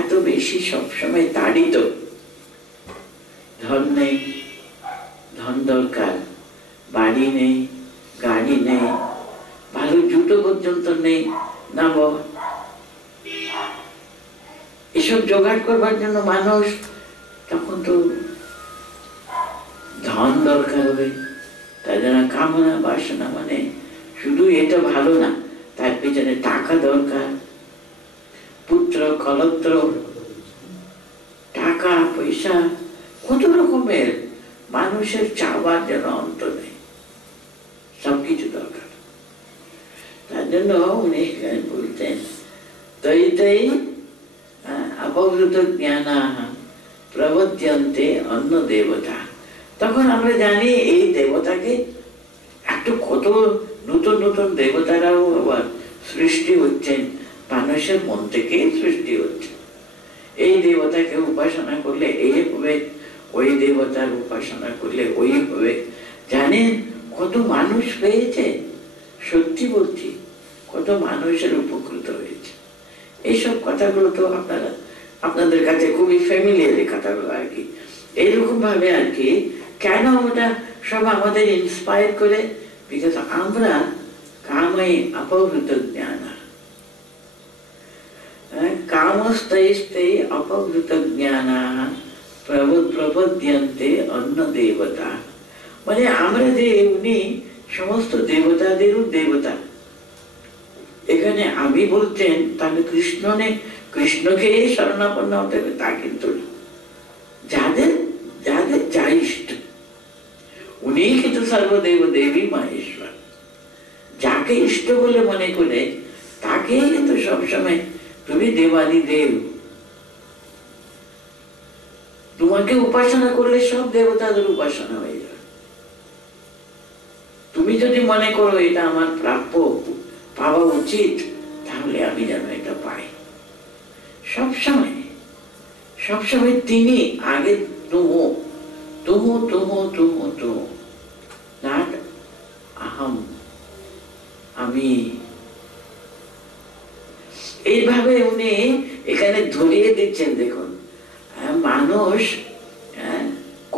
এত বেশি সবসময় তাড়িত। ধন নেই, ধন দরকার, বাড়ি নেই, গাড়ি নেই, ভালো জুতো পর্যন্ত নেই না বাবা, এসব জোগাড় করবার জন্য মানুষ তখন তো ধন দরকার হবে। তাই জন্য কামনা বাসনা মানে শুধু এটা ভালো না, তার পিছনে টাকা দরকার, পুত্র কলত্র, টাকা পয়সা, কত রকমের মানুষের চাওয়ার যেন অন্ত নেই, সবকিছু দরকার। তার জন্য উনি বলতেন তৈ তৈ অপহৃত জ্ঞান প্রবদ্যন্তে অন্য দেবতা। তখন আমরা জানি এই দেবতাকে একটু কত নতুন নতুন দেবতারাও আবার সৃষ্টি হচ্ছেন, মানুষের মন থেকে সৃষ্টি হচ্ছে। এই দেবতাকে উপাসনা করলে এই হবে, ওই দেবতার উপাসনা করলে ওই হবে। জানেন কত মানুষ পেয়েছে, সত্যি বলছি, কত মানুষের উপকৃত হয়েছে। এইসব কথাগুলো তো আপনাদের কাছে খুবই ফ্যামিলিয়ার কথাগুলো আর কি। এইরকম ভাবে আর কি কেন ওটা সব আমাদের ইন্সপায়ার করে, বিকজ আমরা কামে অপহৃত জ্ঞান, কামস্তৈস্তৈ অপহৃত জ্ঞান প্রবদ্যন্তে অন্য দেবতা। মানে আমরা যে উনি সমস্ত দেবতাদেরও দেবতা, এখানে আমি বলছেন তাহলে কৃষ্ণকে শরণাপন্ন হতে হবে তা কিন্তু না। যাদের যাদের যা ইষ্ট, উনি কিন্তু সর্বদেব দেবী মহেশ্বর, যাকে ইষ্ট বলে মনে করে তাকে কিন্তু সবসময় তুমি দেবাদি দেব, তোমাকে উপাসনা করলে সব দেবতাদের উপাসনা হয়ে যাবে। তুমি যদি মনে করো এটা আমার প্রাপ্য, পাওয়া উচিত, তাহলে আমি যেন এটা পাই। সবসময় সবসময় তিনি আগে তুমো তুমো তুমো তুমো তুমো, নট আহম, আমি। এইভাবে উনি এখানে ধরিয়ে দিচ্ছেন। দেখুন মানুষ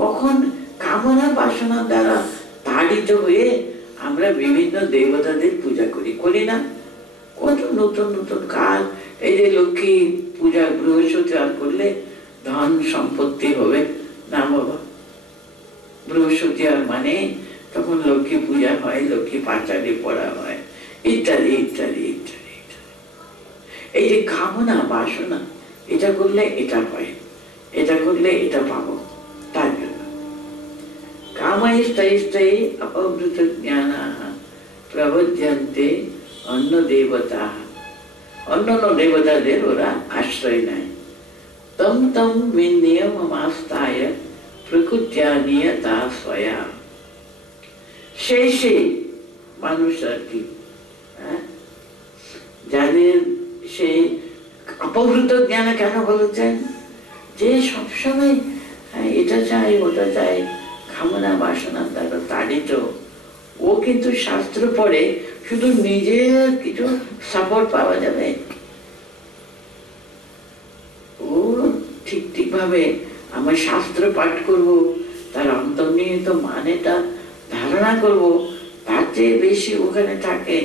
কখন কামনা বাসনা দ্বারা তাড়িত হয়ে আমরা বিভিন্ন দেবতাদের পূজা করি না? কত নতুন নতুন কাজ, এই যে লক্ষ্মী পূজা বৃহস্পতিবার করলে ধন সম্পত্তি হবে না বাবা, বৃহস্পতিবার মানে তখন লক্ষ্মী পূজা হয়, লক্ষ্মী পাঁচালি পড়া হয়, ইত্যাদি ইত্যাদি ইত্যাদি। এই যে কামনা বাসনা, এটা করলে এটা হয়, এটা করলে এটা পাবো, তার জন্য কামৈস্তৈস্তৈ অপহৃত জ্ঞানাঃ প্রবদ্যন্তে অন্য দেবতা। অন্যান্য দেবতাদের ওরা আশ্রয় নেয়। তম তম বিনিয়মমাস্তায় প্রকৃত্যা নিয়তা স্বয়া। সেই মানুষ আর কি, যাদের সেই অপহৃত জ্ঞান কেন বলেছেন, যে সবসময় এটা চাই ওটা চাই, কামনা বাসনা দ্বারা তাড়িত। ও কিন্তু শাস্ত্র পড়ে শুধু নিজের কিছু সাপোর্ট পাওয়া যাবে, ও ঠিক ভাবে আমার শাস্ত্র পাঠ করব, তার অন্তর্নিহিত মানেটা ধারণা করব, তার চেয়ে বেশি ওখানে থাকে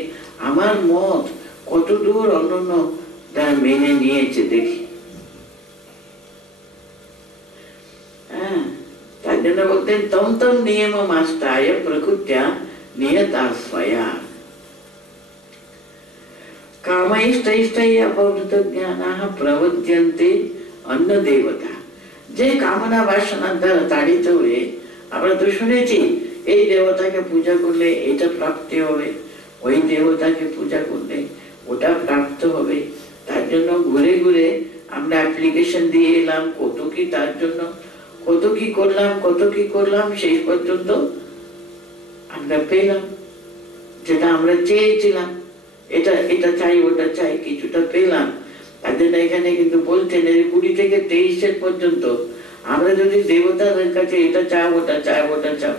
আমার মত কতদূর অন্যান্য তারা মেনে নিয়েছে দেখি। তার জন্য বলতেন তম তম নিয়মমাস্তায় প্রকৃত্যা নিয়তা স্বয়া। কামৈস্তৈস্তৈ অপহৃত জ্ঞানাঃ প্রবদ্যন্তে অন্য দেবতা। যে কামনা বাসনার দ্বারা তাড়িত হয়ে, আমরা তো শুনেছি এই দেবতাকে পূজা করলে এটা প্রাপ্তি হবে, ওই দেবতাকে পূজা করলে ওটা প্রাপ্ত হবে। তার জন্য ঘুরে ঘুরে আমরা অ্যাপ্লিকেশন দিয়ে এলাম, কত কি তার জন্য কত কি করলাম, শেষ পর্যন্ত আমরা পেলাম যেটা আমরা চেয়েছিলাম। এটা চাই ওটা চাই, কিছুটা পেলাম। তার জন্য এখানে কিন্তু বলছেন 20 থেকে 23 পর্যন্ত আমরা যদি দেবতাদের কাছে এটা চাও ওটা চাও ওটা চাও,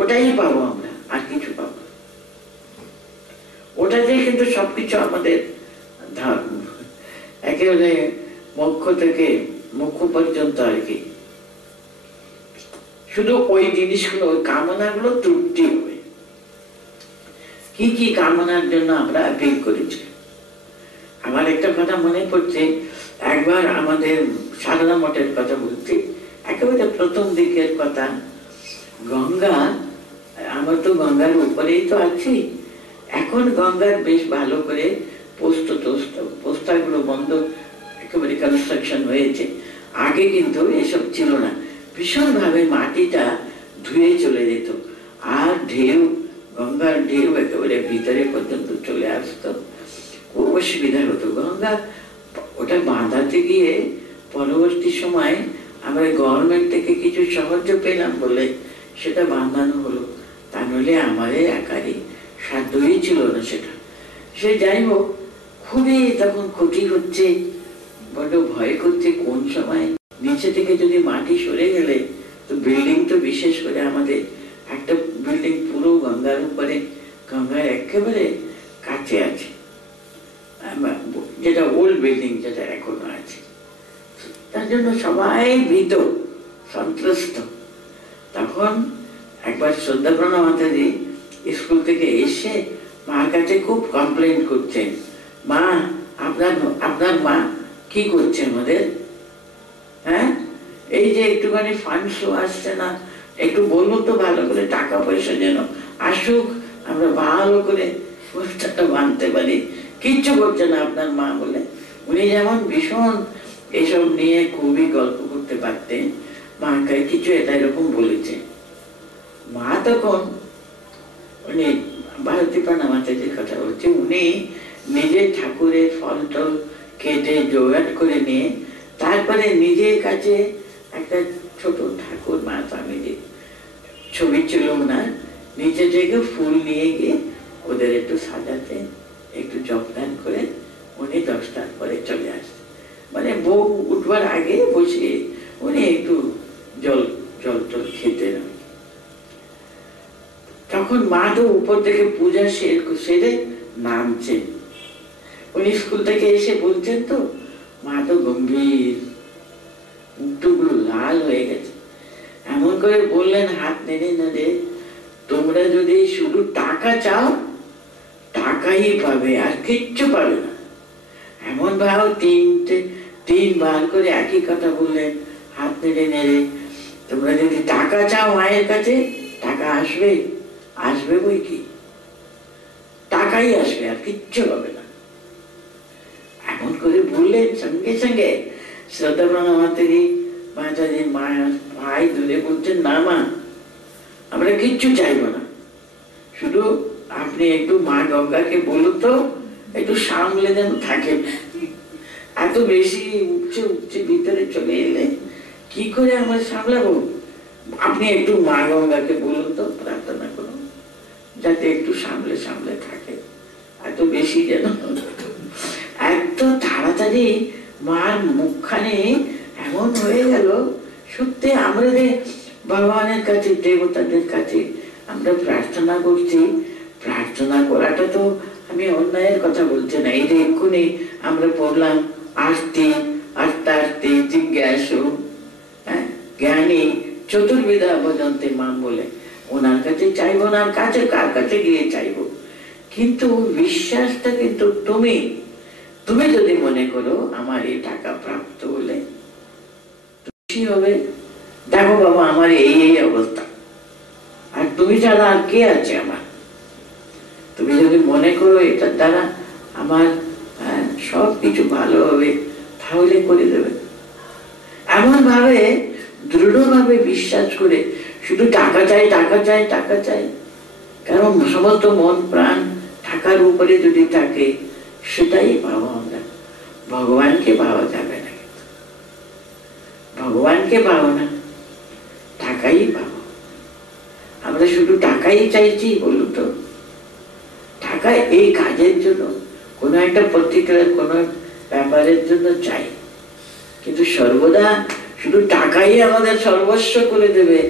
ওটাই পাবো আমরা, আর কিছু পাবো। ওটাতে কিন্তু সবকিছু আমাদের একেবারে মুখ্য থেকে মুখ্য পর্যন্ত আর কি, শুধু ওই জিনিসগুলো, ওই কামনাগুলো তৃপ্তি হবে। কি কামনার জন্য আমরা আপিল করেছি। আমার একটা কথা মনে পড়ছে, একবার আমাদের সারদা মঠের কথা বলছি, একেবারে প্রথম দিকের কথা। গঙ্গা, আমরা তো গঙ্গার উপরেই তো আছি, এখন গঙ্গার বেশ ভালো করে পোস্টাগুলো বন্ধ, একেবারে কনস্ট্রাকশন হয়েছে। আগে কিন্তু এসব ছিল না, ভীষণ ভাবে মাটিটা ধুয়ে চলে যেত, আর ঢেউ, গঙ্গার ঢেউ একেবারে ভিতরে পর্যন্ত চলে আসতো, খুব অসুবিধা হতো। গঙ্গা ওটা বাঁধাতে গিয়ে পরবর্তী সময় আমরা গভর্নমেন্ট থেকে কিছু সাহায্য পেলাম বলে সেটা বাঁধানো হলো, তা নইলে আমাদের একারই সাধ্যই ছিল না সেটা। সে যাই হোক, খুবই তখন ক্ষতি হচ্ছে, বড্ড ভয় করছে কোন সময় নিচে থেকে যদি মাটি সরে গেলে, তো বিল্ডিং তো বিশেষ করে আমাদের একটা বিল্ডিং পুরো গঙ্গার উপরে, গঙ্গার একেবারে কাছে আছে, যেটা ওল্ড বিল্ডিং যেটা এখনো আছে, তার জন্য সবাই ভীত সন্ত্রস্ত। তখন একবার সন্ধ্যাপ্রণা মাতাজি স্কুল থেকে এসে মার কাছে খুব কমপ্লেন করছেন, মা আপনার মা কি করছে আমাদের, হ্যাঁ এই যে একটুখানি ফান্ড আসছে না, একটু বলবো তো ভালো করে টাকা পয়সা যেন আসুক, আমরা ভালো করে পোস্টারটা বাঁধতে পারি, কিচ্ছু করছে না আপনার মা বলে। উনি যেমন ভীষণ এসব নিয়ে খুবই গল্প করতে পারতেন, মাকে কিছু এটা এরকম বলেছে। মা তখন উনি ভারতী প্রাণা মাতাজির কথা বলছে, উনি নিজের ঠাকুরের ফল টল কেটে জোগাড় করে নিয়ে তারপরে নিজের কাছে একটা ছোট ঠাকুর মা স্বামীজির ছবি ছিল ওনার, নিচে থেকে ফুল নিয়ে গিয়ে ওদের একটু সাজাতে, একটু যোগদান করে উনি 10টার পরে চলে আসতেন, মানে বউ উঠবার আগে বসে উনি একটু জল টল খেতেন। তখন মা তো উপর থেকে পূজা সেরে নামছেন, উনি স্কুল থেকে এসে বলছেন, তো মা তো গম্ভীর, মুখটুকু লাল হয়ে গেছে, এমন করে বললেন হাত নেড়ে নেড়ে, তোমরা যদি শুধু টাকা চাও টাকাই পাবে, আর কিচ্ছু পাবে না। এমন ভাব তিনবার করে একই কথা বললেন হাত নেড়ে নেড়ে, তোমরা যদি টাকা চাও মায়ের কাছে টাকা আসবে, আসবে বই কি, টাকাই আসবে, আর কিচ্ছু হবে না। এমন করে বললেন, সঙ্গে সঙ্গে শ্রদ্ধাপ্রণা মাতাজির ভাই দূরে বলছেন, না মা, আমরা কিচ্ছু চাইবো না, শুধু আপনি একটু মা গঙ্গাকে বলুন তো একটু সামলে যেন থাকে, এত বেশি উপচে ভিতরে চলে এলে কি করে আমরা সামলাবো, আপনি একটু মা গঙ্গাকে বলুন তো, প্রার্থনা করুন যাতে একটু সামলে থাকে, এত বেশি যেন। এত তাড়াতাড়ি মার মুখখানে এমন হয়ে গেল, সত্যি আমরা যে ভগবানের কাছে, দেবতাদের কাছে আমরা প্রার্থনা করছি, প্রার্থনা করাটা তো আমি অন্যায়ের কথা বলছি না, এই যে এক্ষুনি আমরা পড়লাম আরতি আর্তার্তি জিজ্ঞাসু, হ্যাঁ জ্ঞানী চতুর্বিধা ভজন্তে মাম বলে, ওনার কাছে চাইবো, ওনার কাছে কার কাছে গিয়ে চাইবো, কিন্তু বিশ্বাসটা কিন্তু তুমি যদি মনে করো আমার এই টাকা প্রাপ্ত হলে খুশি হবে, দেখো বাবা আমার এই অবস্থা, আর তুমি ছাড়া আর কে আছে আমার, তুমি যদি মনে করো এটার দ্বারা আমার সব কিছু ভালো হবে, তাহলে করে দেবে। এমন ভাবে দৃঢ়ভাবে বিশ্বাস করে শুধু টাকা চাই টাকা চাই টাকা চাই, কারণ সমস্ত মন প্রাণ টাকার উপরে যদি থাকে সেটাই পাবো আমরা, ভগবানকে পাওয়া যাবে না, ভগবানকে পাবো না, টাকাই পাবো। আমরা শুধু টাকাই চাইছি বলুন তো, টাকা এই কাজের জন্য, কোনো একটা পার্টিকুলার কোনো ব্যাপারের জন্য চাই, কিন্তু সর্বদা শুধু টাকাই আমাদের সর্বস্ব করে দেবে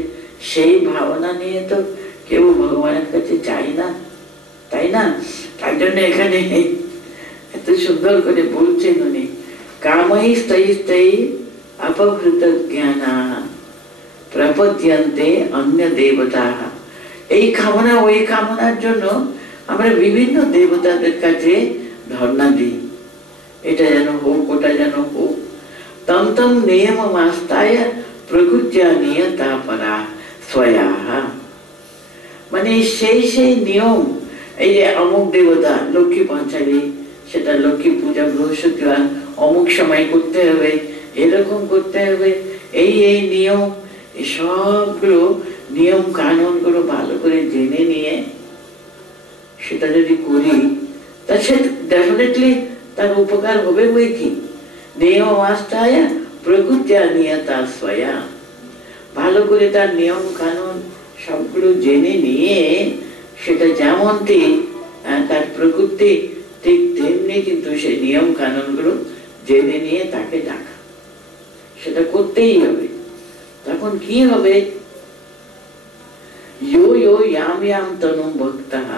সেই ভাবনা নিয়ে তো কেউ ভগবানের কাছে চাই না, তাই না? তার জন্য এখানে এত সুন্দর করে বলছেন উনি, কামৈ স্তৈ স্তৈ অপহৃত জ্ঞানা প্রপদ্যন্তে অন্য দেবতা। এই কামনা ওই কামনার জন্য আমরা বিভিন্ন দেবতাদের কাছে ধর্ণা দিই, এটা যেন হোক ওটা যেন হোক, তম তম নিয়ম আস্তায় প্রকৃত্য নিয়তা পরা স্বয়া, মানে সেই নিয়ম, এই যে অমুক দেবতা লক্ষ্মী পঞ্চালী, সেটা লক্ষ্মী পূজা বৃহস্পতিবার অমুক সময় করতে হবে, এরকম করতে হবে, এই নিয়ম, সবগুলো নিয়ম কানুন গুলো ভালো করে জেনে নিয়ে সেটা যদি করি, তা সে ডেফিনেটলি তার উপকার হবে বই কি, নিয়ম আস্তায় প্রকৃত্যা নিয়তা স্বয়া, ভালো করে তার নিয়ম কানুন সবগুলো জেনে নিয়ে সেটা যেমন ঠিক তার প্রকৃতি ঠিক তেমনি কিন্তু সেই নিয়ম কানুন গুলো জেনে নিয়ে তাকে ডাকা, সেটা করতেই হবে। তখন কি হবে? यो यो याम याम तनुं भक्तः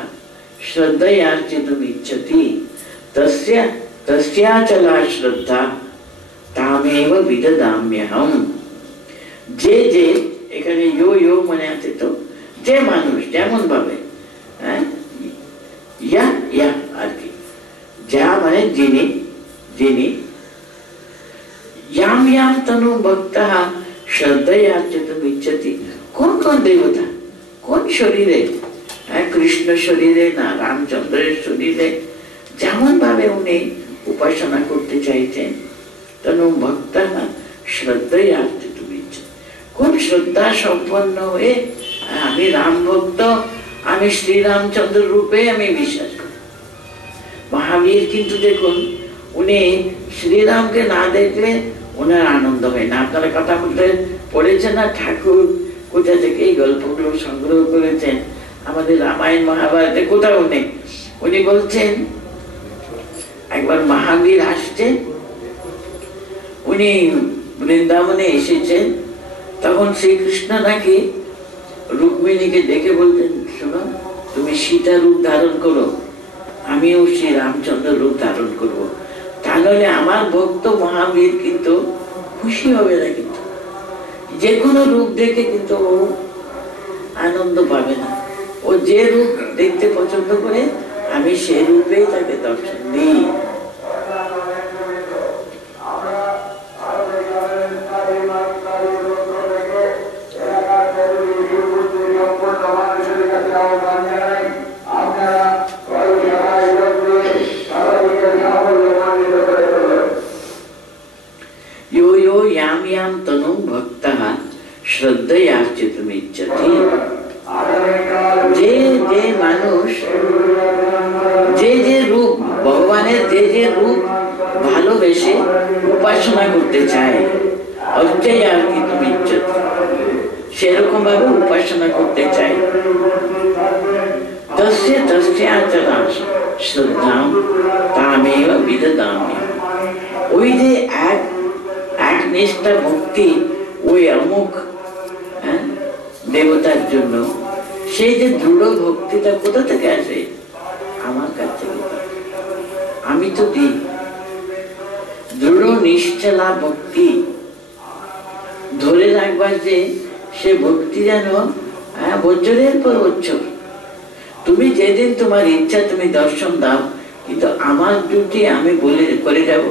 श्रद्धयार्चितुम् इच्छति तस्य तस्याचला श्रद्धा तामेव विददाम्यहम्। যে যে এখানে ইয়ো ইয়ো মানে আছে তো যে মানুষ যেমন ভাবে, ইয়া ইয়া আর কি, যা মানে যিনি যিনি याम याम तनु भक्तः श्रद्धयार्चितुम् इच्छति। কোন কোন দেবতা কোন শরীরে, কৃষ্ণ শরীরে না রামচন্দ্রের শরীরে যেমন ভাবে উনি উপাসনা করতে চাইছেন, তনু ভক্তः শ্রদ্ধয়ার্চিতুम् ইচ্ছতি, কোন শ্রদ্ধা সম্পন্ন হয়ে আমি রাম ভক্ত, আমি শ্রীরামচন্দ্র রূপে আমি বিশ্বাস করি। মহাবীর কিন্তু দেখুন উনি শ্রীরামকে না দেখলে ওনার আনন্দ হয় না। আপনারা কথা বলতে পড়েছেন না, ঠাকুর কোথা থেকে এই গল্পগুলো সংগ্রহ করেছেন আমাদের রামায়ণ মহাভারতে কোথাও নেই। উনি বলছেন একবার মহাবীর আসছেন, উনি বৃন্দাবনে এসেছেন, তখন শ্রীকৃষ্ণ নাকি রুক্মিণীকে ডেকে বলতেন, শোনো তুমি সীতা রূপ ধারণ করো, আমিও শ্রী রামচন্দ্র রূপ ধারণ করবো, তাহলে আমার ভক্ত মহাবীর কিন্তু খুশি হবে না, কিন্তু যে কোনো রূপ দেখে কিন্তু ও আনন্দ পাবে না। ও যে রূপ দেখতে পছন্দ করে আমি সেই রূপেই তাকে দর্শন দিই। यो यो याम याम तनु भक्तः श्रद्धयार्चितुम् इच्छति। যে যে মানুষ যে যে রূপ ভগবানের যে যে রূপ ভালোবেসে উপাসনা করতে চায়, অর্চয়ার্চিতুम् ইচ্ছতি, সেরকম ভাবে উপাসনা করতে চায়, তস্য তস্যাচলা শ্রদ্ধাম তামেব বিদদামি। ওই যে এক নিষ্ঠা ভক্তি ওই অমুক দেবতার জন্য, সেই যে দৃঢ় ভক্তিটা কোথা থেকে আসে? আমার কাছ থেকে, আমি তো দিই। দৃঢ় নিশ্চলা ভক্তি ধরে রাখবার যে সে ভক্তি যেন বছরের পর বছর, তুমি যেদিন তোমার ইচ্ছা তুমি দর্শন দাও, কিন্তু আমার ডিউটি আমি বলে করে যাব।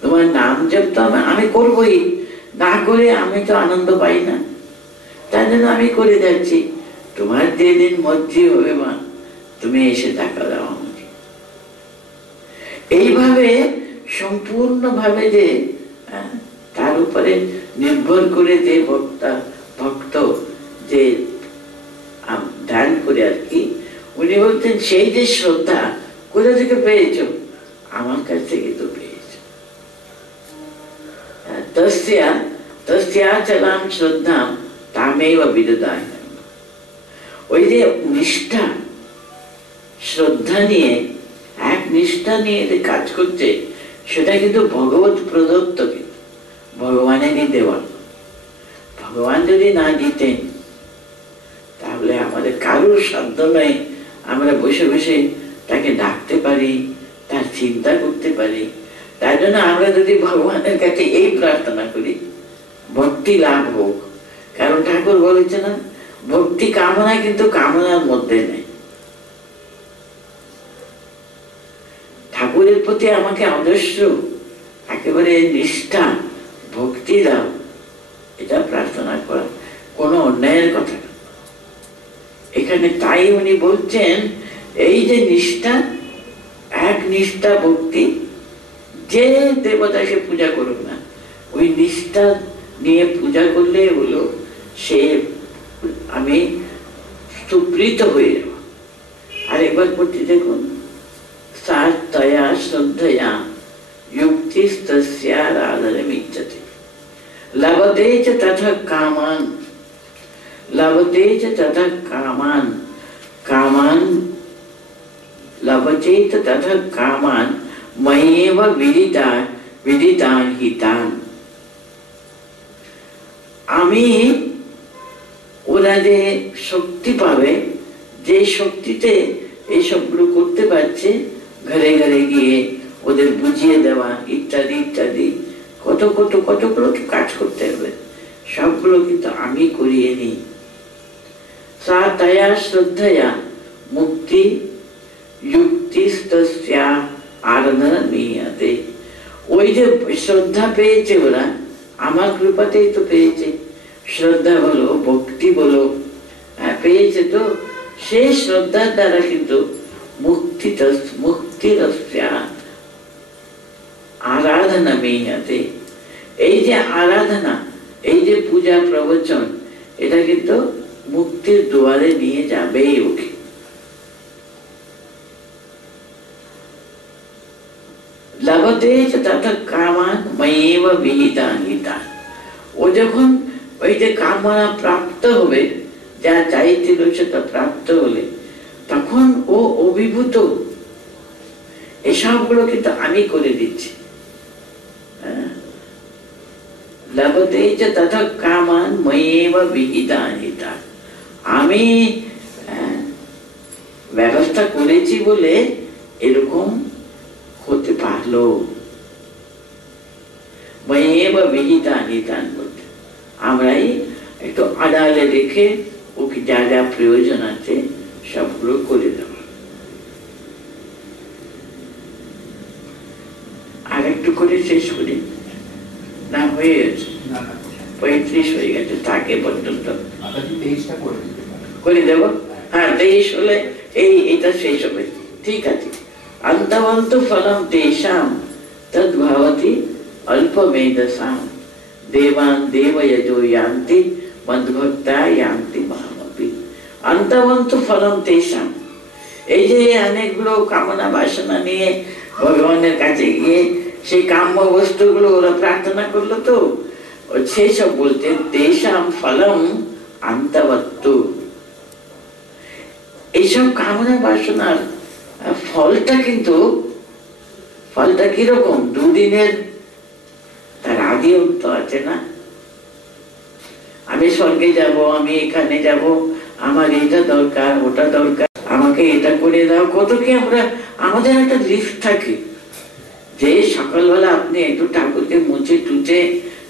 তোমার নাম জপ তো আমি করবোই, না করে আমি তো আনন্দ পাই না, তার জন্য আমি করে যাচ্ছি। তোমার যেদিন মর্জি হবে মা, তুমি এসে টাকা দাও আমাকে। এইভাবে সম্পূর্ণ ভাবে যে তার উপরে নির্ভর করে যে ভক্ত যে ধ্যান করে আর কি, উনি বলতেন সেই যে শ্রদ্ধা কোথা থেকে পেয়েছ? আমার কাছ থেকে তো পেয়েছ। তস্যাচলাং শ্রদ্ধাম তামেব বিদদামি। ওই যে নিষ্ঠা শ্রদ্ধা নিয়ে এক নিষ্ঠা নিয়ে যে কাজ করছে, সেটা কিন্তু ভগবত প্রদত্ত, কিন্তু ভগবানেরই দেওয়া। ভগবান যদি না দিতেন তাহলে আমাদের কারোর সাধ্য নয় আমরা বসে বসে তাকে ডাকতে পারি, তার চিন্তা করতে পারি। তাই জন্য আমরা যদি ভগবানের কাছে এই প্রার্থনা করি, ভক্তি লাভ হোক। কারণ ঠাকুর বলেছে না, ভক্তি কামনা কিন্তু কামনার মধ্যে নেই। ঠাকুরের প্রতি আমাকে অজস্র একেবারে নিষ্ঠা ভক্তি দাও, এটা প্রার্থনা করা কোনো অন্যায়ের কথা না এখানে। তাই উনি বলছেন এই যে নিষ্ঠা, এক নিষ্ঠা ভক্তি, যে দেবতাকে পূজা করুক না, ওই নিষ্ঠা নিয়ে পূজা করলে হলো সে আমি সুপ্রীত হয়ে যাব। আর একবার পড়তে দেখুন, সাতয়া শ্রদ্ধয়া যুক্তিস্তস্যারাধনমিচ্ছতি। लभते च तथा कामान्, लभते च तथा कामान्, कामान् लभते च तथा कामान् मय्येव विदितान् हितान्। আমি ওরা যে শক্তি পাবে, যে শক্তিতে এই সবগুলো করতে পারছে, ঘরে ঘরে গিয়ে ওদের বুঝিয়ে দেওয়া ইত্যাদি ইত্যাদি, কতগুলো কাজ করতে হবে, সবগুলো কিন্তু আমি করিয়ে নিই। সা তয়া শ্রদ্ধয়া মুক্তি যুক্তিস্তস্যা আরাধনা নিয়াতে। ওই যে শ্রদ্ধা পেয়েছে ওরা, আমার কৃপাতেই তো পেয়েছে। শ্রদ্ধা বলো, ভক্তি বলো, পেয়েছে তো, সেই শ্রদ্ধার দ্বারা কিন্তু মুক্তিরস্যা আরাধনা মেয়াতে। এই যে আরাধনা, এই যে পূজা প্রবচন, এটা কিন্তু মুক্তির দুয়ারে নিয়ে যাবেই ওকে। লভতে চ তথা কামান ময়্যেব বিহিতান হিতান। ও যখন ওই যে কামনা প্রাপ্ত হবে, যা চাইছিল সেটা প্রাপ্ত হলে তখন ও অভিভূত, এসবগুলো কিন্তু আমি করে দিচ্ছি। লভতে চ তথা কামান ময়্যেব বিহিতান হিতান। আমি ব্যবস্থা করেছি বলে এরকম হতে পারলো। ময়্যেব বিহিতান হিতান বলতে আমরাই একটু আড়ালে রেখে ওকে যা যা প্রয়োজন আছে সবগুলো করে দেব। আর একটু করে শেষ করি না, হয়ে গেছে 35 হয়ে গেছে, তাকে পর্যন্ত করে দেব। হ্যাঁ, 23 হলে এটা শেষ হবে, ঠিক আছে। অন্তবন্ত ফলম তেষাম তদ্ভবতি অল্পমেধসাম দেবান দেবয়জো ইয়ান্তি মদ্ভক্তা ইয়ান্তি মামপি। অন্তবন্ত ফলম তেষাম, এই যে অনেকগুলো কামনা বাসনা নিয়ে ভগবানের কাছে গিয়ে সেই কাম্য বস্তুগুলো ওরা প্রার্থনা করলো, তো সেই সব বলতে তেষাম ফলম অন্তবত্তু। এইসব কামনা বাসনার ফলটা কিন্তু, ফলটা কিরকম, দুদিনের, তার আদি অন্ত আছে না। আমি স্বর্গে যাব, আমি এখানে যাব, আমার এটা দরকার, ওটা দরকার, আমাকে এটা করে দাও, কত কি আমরা, আমাদের একটা লিস্ট থাকে যে সকালবেলা আপনি একটু ঠাকুরকে মুছে টুচে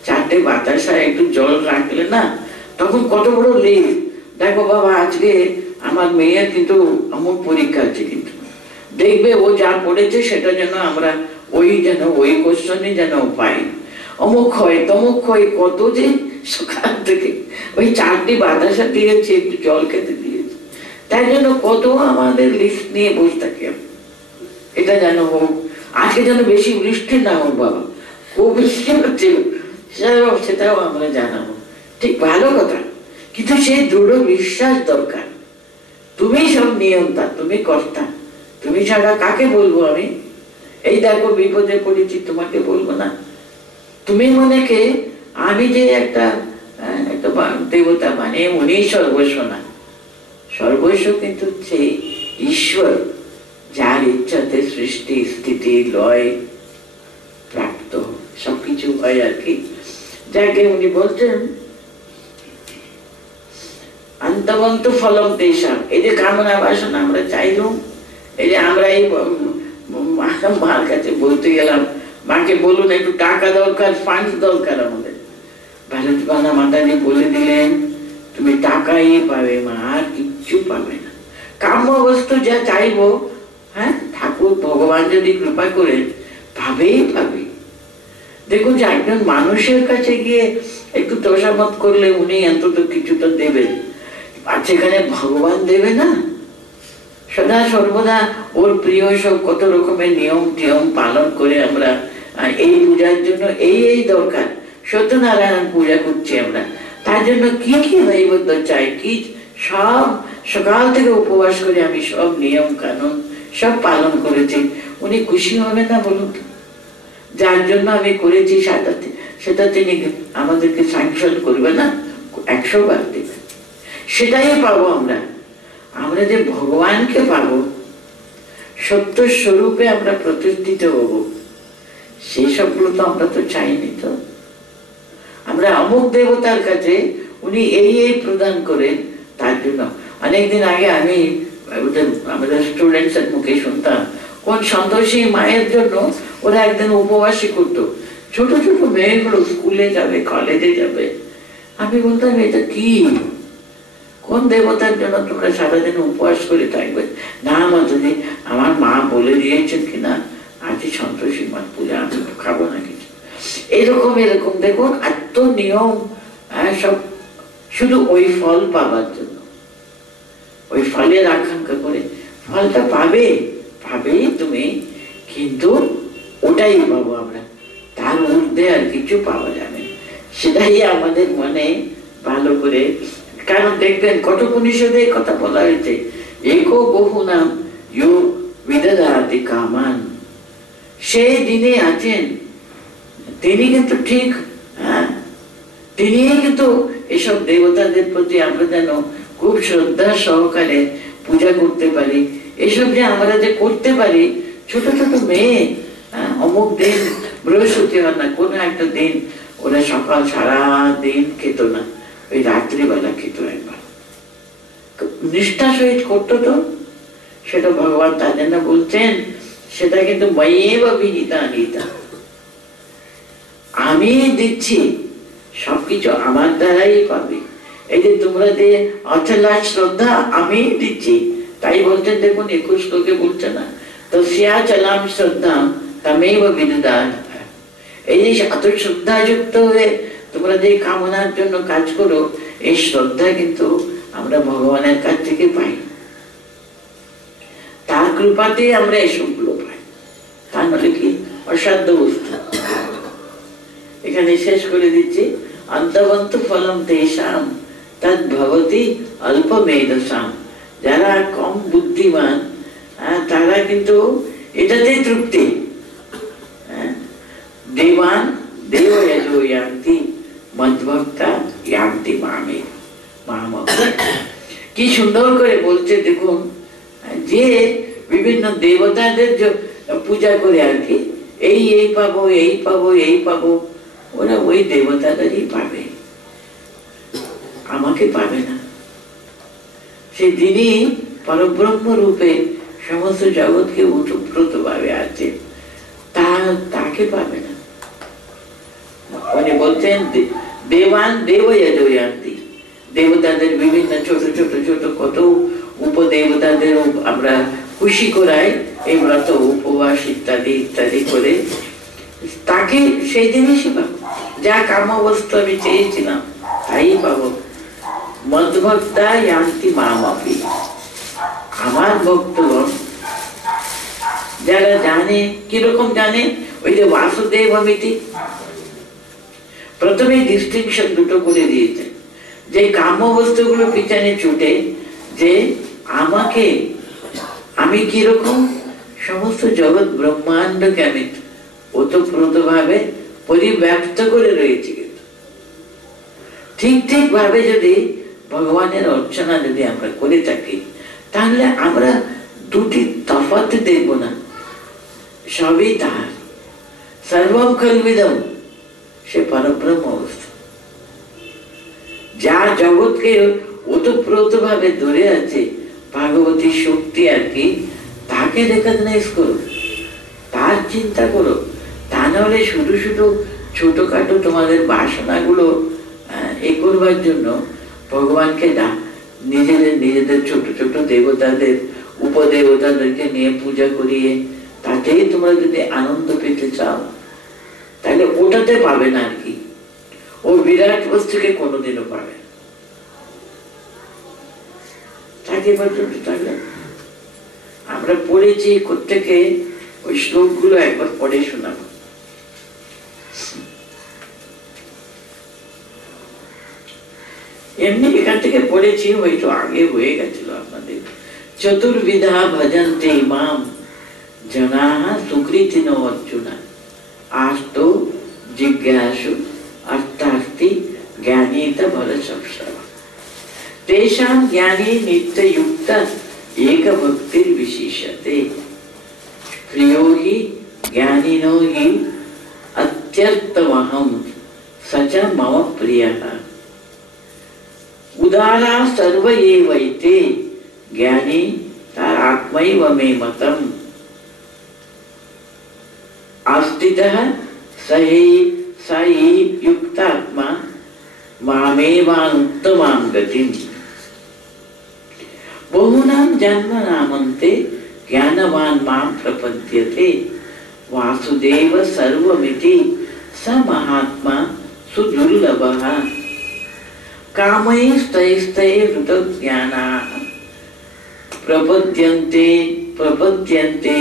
4টে বাতাসা একটু জল রাখলে না, তখন কত বড় লিস্ট। দেখো বাবা, আজকে আমার মেয়ের কিন্তু অমুক পরীক্ষা আছে, কিন্তু দেখবে ও যা পড়েছে সেটা যেন আমরা ওই কোশ্চেনে যেন পাই, অমুক হয় তমুক হয়, কত যে সকাল থেকে ওই 4টি বাতাসা দিয়েছে, একটু জল খেতে দিয়েছে, তাই জন্য কত আমাদের লিস্ট নিয়ে বসে থাকি। এটা যেন হোক, আজকে যেন বেশি বৃষ্টি না হোক বাবা, খুব বৃষ্টি হচ্ছে, সেটাও আমরা জানাবো, ঠিক ভালো কথা, কিন্তু সেই দৃঢ় বিশ্বাস দরকার। তুমি সব নিয়ন্তা, তুমি কর্তা, তুমি ছাড়া কাকে বলবো আমি? এই দেখো বিপদে পড়েছি, তোমাকে বলবো না? তুমি মনে কে? আমি যে একটা দেবতা, মানে উনি সর্বস্ব না, সর্বস্ব কিন্তু সেই ঈশ্বর, যার ইচ্ছাতে সৃষ্টি স্থিতি লয় প্রাপ্ত সবকিছু হয় আর কি। যাকে উনি বলছেন অন্তবন্ত ফলম তেষাম। এই যে কামনা বাসনা আমরা চাইলাম, এই যে আমরা এই মার কাছে বলতে গেলাম, মাকে বলুন একটু টাকা দরকার, ফান্ড দরকার আমাদের, ভারত বানা মাতাজি বলে দিলেন তুমি টাকাই পাবে মা, আর কিচ্ছু পাবে না। কাম্য বস্তু যা চাইবো, হ্যাঁ, ঠাকুর ভগবান যদি কৃপা করে পাবেই পাবে। দেখুন যে একজন মানুষের কাছে গিয়ে একটু তোষামত করলে উনি অন্তত কিছুটা দেবেন, আর সেখানে ভগবান দেবে না? সদা সর্বদা ওর প্রিয় সব কত রকমের নিয়ম টিয়ম পালন করে আমরা এই পূজার জন্য এই দরকার, সত্যনারায়ণ পূজা করছি আমরা, তার জন্য কি কি নৈবেদ্য চাই, কি সব সকাল থেকে উপবাস করে আমি সব নিয়ম কানুন সব পালন করেছি, উনি খুশি হবে না বলুন? যার জন্য আমি করেছি সেটা তিনি আমাদেরকে স্যাংশন করবে না, 100 বার দেবে। সেটাই পাবো আমরা। আমরা যে ভগবানকে পাবো, সত্য স্বরূপে আমরা প্রতিষ্ঠিত হব, সেই সবগুলো তো আমরা তো চাইনি। তো আমরা অমুক দেবতার কাছে উনি এই প্রদান করেন, তার জন্য। অনেকদিন আগে আমি আমাদের স্টুডেন্টসের মুখে শুনতাম, কোন সন্তোষী মায়ের জন্য ওরা একদিন উপবাসী করতো। ছোট ছোট মেয়েগুলো স্কুলে যাবে, কলেজে যাবে। আমি বলতাম, এটা কি, কোন দেবতার জন্য তোমরা সারাদিন উপবাস করে থাকবে? না মাতাজি, আমার মা বলে দিয়েছেন কিনা আজকে সন্তোষী মার পূজা, আমি তো খাবো না কিছু। এরকম এরকম দেখুন, এত নিয়ম, সব শুধু ওই ফল পাবার জন্য, ওই ফলের আকাঙ্ক্ষা করে। ফলটা পাবে পাবেই তুমি, কিন্তু ওটাই পাবো আমরা, তার মধ্যে আর কিছু পাওয়া যাবে। সেটাই আমাদের মনে ভালো করে, কারণ দেখবেন কঠোপনিষদে কথা বলা হয়েছে, একো বহু নাম ইয়ো বিদধাতি কামান। সেই যিনি আছেন তিনি কিন্তু ঠিক, তিনি কিন্তু এসব দেবতাদের প্রতি আমরা যেন খুব শ্রদ্ধা সহকারে পূজা করতে পারি। এসব যে আমরা যে করতে পারি, ছোট ছোট মেয়ে অমুক দিন বৃহস্পতিবার না কোনো একটা দিন ওরা সকাল সারা দিন খেত না, ওই রাত্রিবেলা খেত একবার, নিষ্ঠা সহিত করতো। তো সেটা ভগবান তার জন্য বলছেন, সেটা কিন্তু ময়েব বিহিতা গীতা, আমি দিচ্ছি, সবকিছু আমার দ্বারাই পাবে। এই যে তোমরা যে অচলা শ্রদ্ধা আমি দিচ্ছি, তাই বলছেন দেখুন 21 শ্লোকে বলছে না, তো সিয়া চলাম শ্রদ্ধা তমেব বিদধান। এই যে এত শ্রদ্ধাযুক্ত হয়ে তোমরা যে কামনার জন্য কাজ করো, এই শ্রদ্ধা কিন্তু আমরা ভগবানের কাছ থেকে পাই, তার কৃপাতে আমরা এসবগুলো পাই। তা নলে কি অসাধ্য বস্তু। এখানে শেষ করে দিচ্ছি, অন্তবন্ত ফলম তেষাম তদ ভবতি অল্প মেধসাম। যারা কম বুদ্ধিমান তারা কিন্তু এটাতেই তৃপ্তি। দেবান দেব যজো ইয়ান্তি মদ্ভক্তা ইয়ান্তি মামে মাম। কি সুন্দর করে বলছে দেখুন, যে বিভিন্ন দেবতাদের পূজা করে আর কি, এই পাবো, এই পাবো, এই পাবো, ওরা ওই দেবতাদেরই পাবে, আমাকে পাবে না। সে যিনি পরব্রহ্ম রূপে সমস্ত জগৎকে ওতপ্রোত ভাবে আছে, তাকে পাবে না। উনি বলছেন দেবান দেব যজোয়ান্তি, দেবতাদের বিভিন্ন ছোট ছোট ছোট কত উপদেবতাদের আমরা খুশি করাই, এই ব্রত উপবাস ইত্যাদি ইত্যাদি করে, তাকে সেই জিনিসই পাবো, যা কামবস্তু আমি চেয়েছিলাম তাই পাবো। মদ্ভক্তা ইয়ান্তি মামপি, আমার ভক্তগণ যারা জানে, কিরকম জানে, ওই যে বাসুদেব অমিতি প্রথমে ডিস্টিংশন দুটো করে দিয়েছে, যে কামবস্তুগুলো পিছনে ছুটে, যে আমাকে, আমি কিরকম সমস্ত জগৎ ব্রহ্মাণ্ডকে আমি ওতপ্রোত ভাবে পরিব্যাপ্ত করে রয়েছি, কিন্তু ঠিক ঠিক ভাবে যদি ভগবানের অর্চনা যদি আমরা করে থাকি, তাহলে আমরা দুটি তফাৎ দেখব না, সবই তার। সর্বম খলবিদম, সে পরব্রহ্ম অবস্থা, যা জগৎকে ওতপ্রোত ভাবে ধরে আছে, ভাগবতী শক্তি আর কি, তাকে রেকগনাইজ করো, তার চিন্তা করো। তা নাহলে শুধু শুধু ছোটখাটো তোমাদের বাসনাগুলো এ করবার জন্য ভগবানকে নিজেদের নিজেদের ছোট ছোট দেবতাদের উপদেবতাদেরকে নিয়ে পূজা করিয়ে তাতেই তোমরা যদি আনন্দ পেতে চাও, তাহলে ওটাতে পাবে না আর কি, ও বিরাট বস্তুকে কোনোদিনও পাবে। তাহলে আমরা পড়েছি প্রত্যেকে, ওই শ্লোকগুলো একবার পড়ে শোনাবো। এমনি এখান থেকে পড়েছি, হয়তো আগে হয়ে গেছিল আপনাদের। চতুর্বিধা ভজন্তে মাম জনাঃ সুকৃতিনো অর্জুনা, আজ তো জিজ্ঞাসু ज्ञानीत भर सब सब तेषां ज्ञानी नित्य युक्त एक भक्तिर विशिष्यते प्रियो हि ज्ञानिनो हि अत्यर्थमहं सच मम प्रियः उदारा सर्व एवैते ज्ञानी तार आत्मैव मे मतम् आस्तितः स हि युक्तात्मा मामेवानुत्तमां गतिम् बहुनां जन्मनामन्ते ज्ञानवान् मां प्रपद्यते वासुदेव सर्वमिति स महात्मा सुदुर्लभः कामैस्तैस्तैर्हृतज्ञानाः प्रपद्यन्ते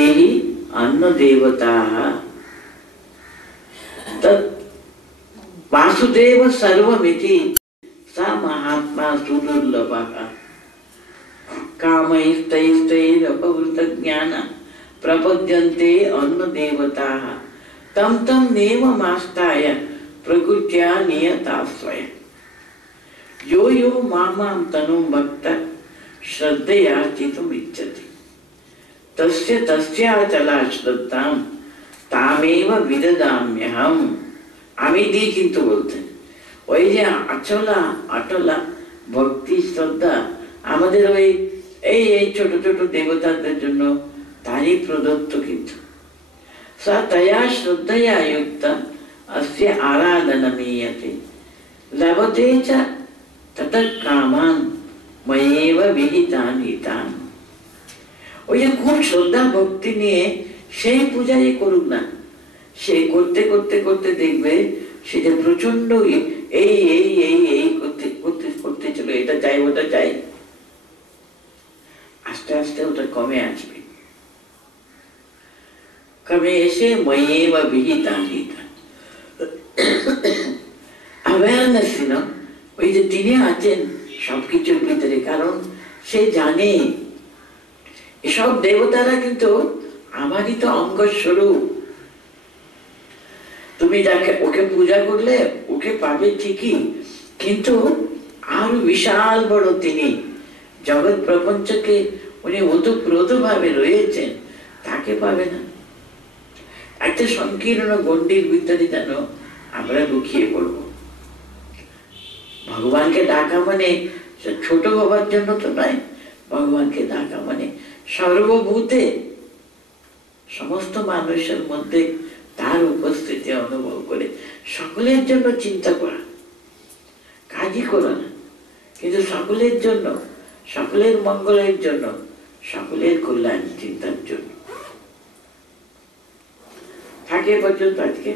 हि अन्नदेवताः तत् वासुदेव सर्वमिति स महात्मा सुदुर्लभः कामैस्तैस्तैरपहृतज्ञानाः प्रपद्यन्ते अन्नदेवताः तं तं नेममास्ताय प्रकृत्या नियतास्वयं यो यो मां तनुं भक्तः श्रद्धया चितुम् इच्छति तस्य तस्याचला श्रद्धां तामेव विददाम्यहम् আমি দিই কিন্তু বলতেন ওই যে অটলা ভক্তি শ্রদ্ধা আমাদের ওই এই এই ছোট ছোট দেবতাদের জন্য তারই প্রদত্ত কিন্তু सा तया श्रद्धया युक्ता अस्य आराधनमीयते लभते च ततः कामान् मयेव विहितान् हितान् ওই যে খুব শ্রদ্ধা ভক্তি নিয়ে সেই পূজাই করুক না সে করতে করতে করতে দেখবে সে যে প্রচন্ড এই এই এই এই করতে করতে করতে চলো এটা চাই ওটা চাই আস্তে আস্তে ওটা কমে আসবে কমে এসে ময়েব বিহিতান হিতান অ্যাওয়ারনেস ওই যে তিনি আছেন সবকিছুর ভিতরে কারণ সে জানে এসব দেবতারা কিন্তু আমারই তো অঙ্গস্বরূপ তুমি যাকে ওকে পূজা করলে ওকে পাবে ঠিকই কিন্তু আরো বিশাল বড় তিনি জগৎ প্রপঞ্চকে উনি ওতপ্রোত ভাবে রয়েছেন তাকে পাবে না একটা সংকীর্ণ গণ্ডির ভিতরে যেন আমরা লুকিয়ে পড়ব ভগবানকে ডাকা মানে ছোট হবার জন্য তো নয় ভগবানকে ডাকা মানে সর্বভূতে সমস্ত মানুষের মধ্যে তার উপস্থিতি অনুভব করে সকলের জন্য চিন্তা করা কাজই করা না কিন্তু সকলের জন্য সকলের মঙ্গলের জন্য সকলের কল্যাণ চিন্তার জন্য থাকে পর্যন্ত আজকে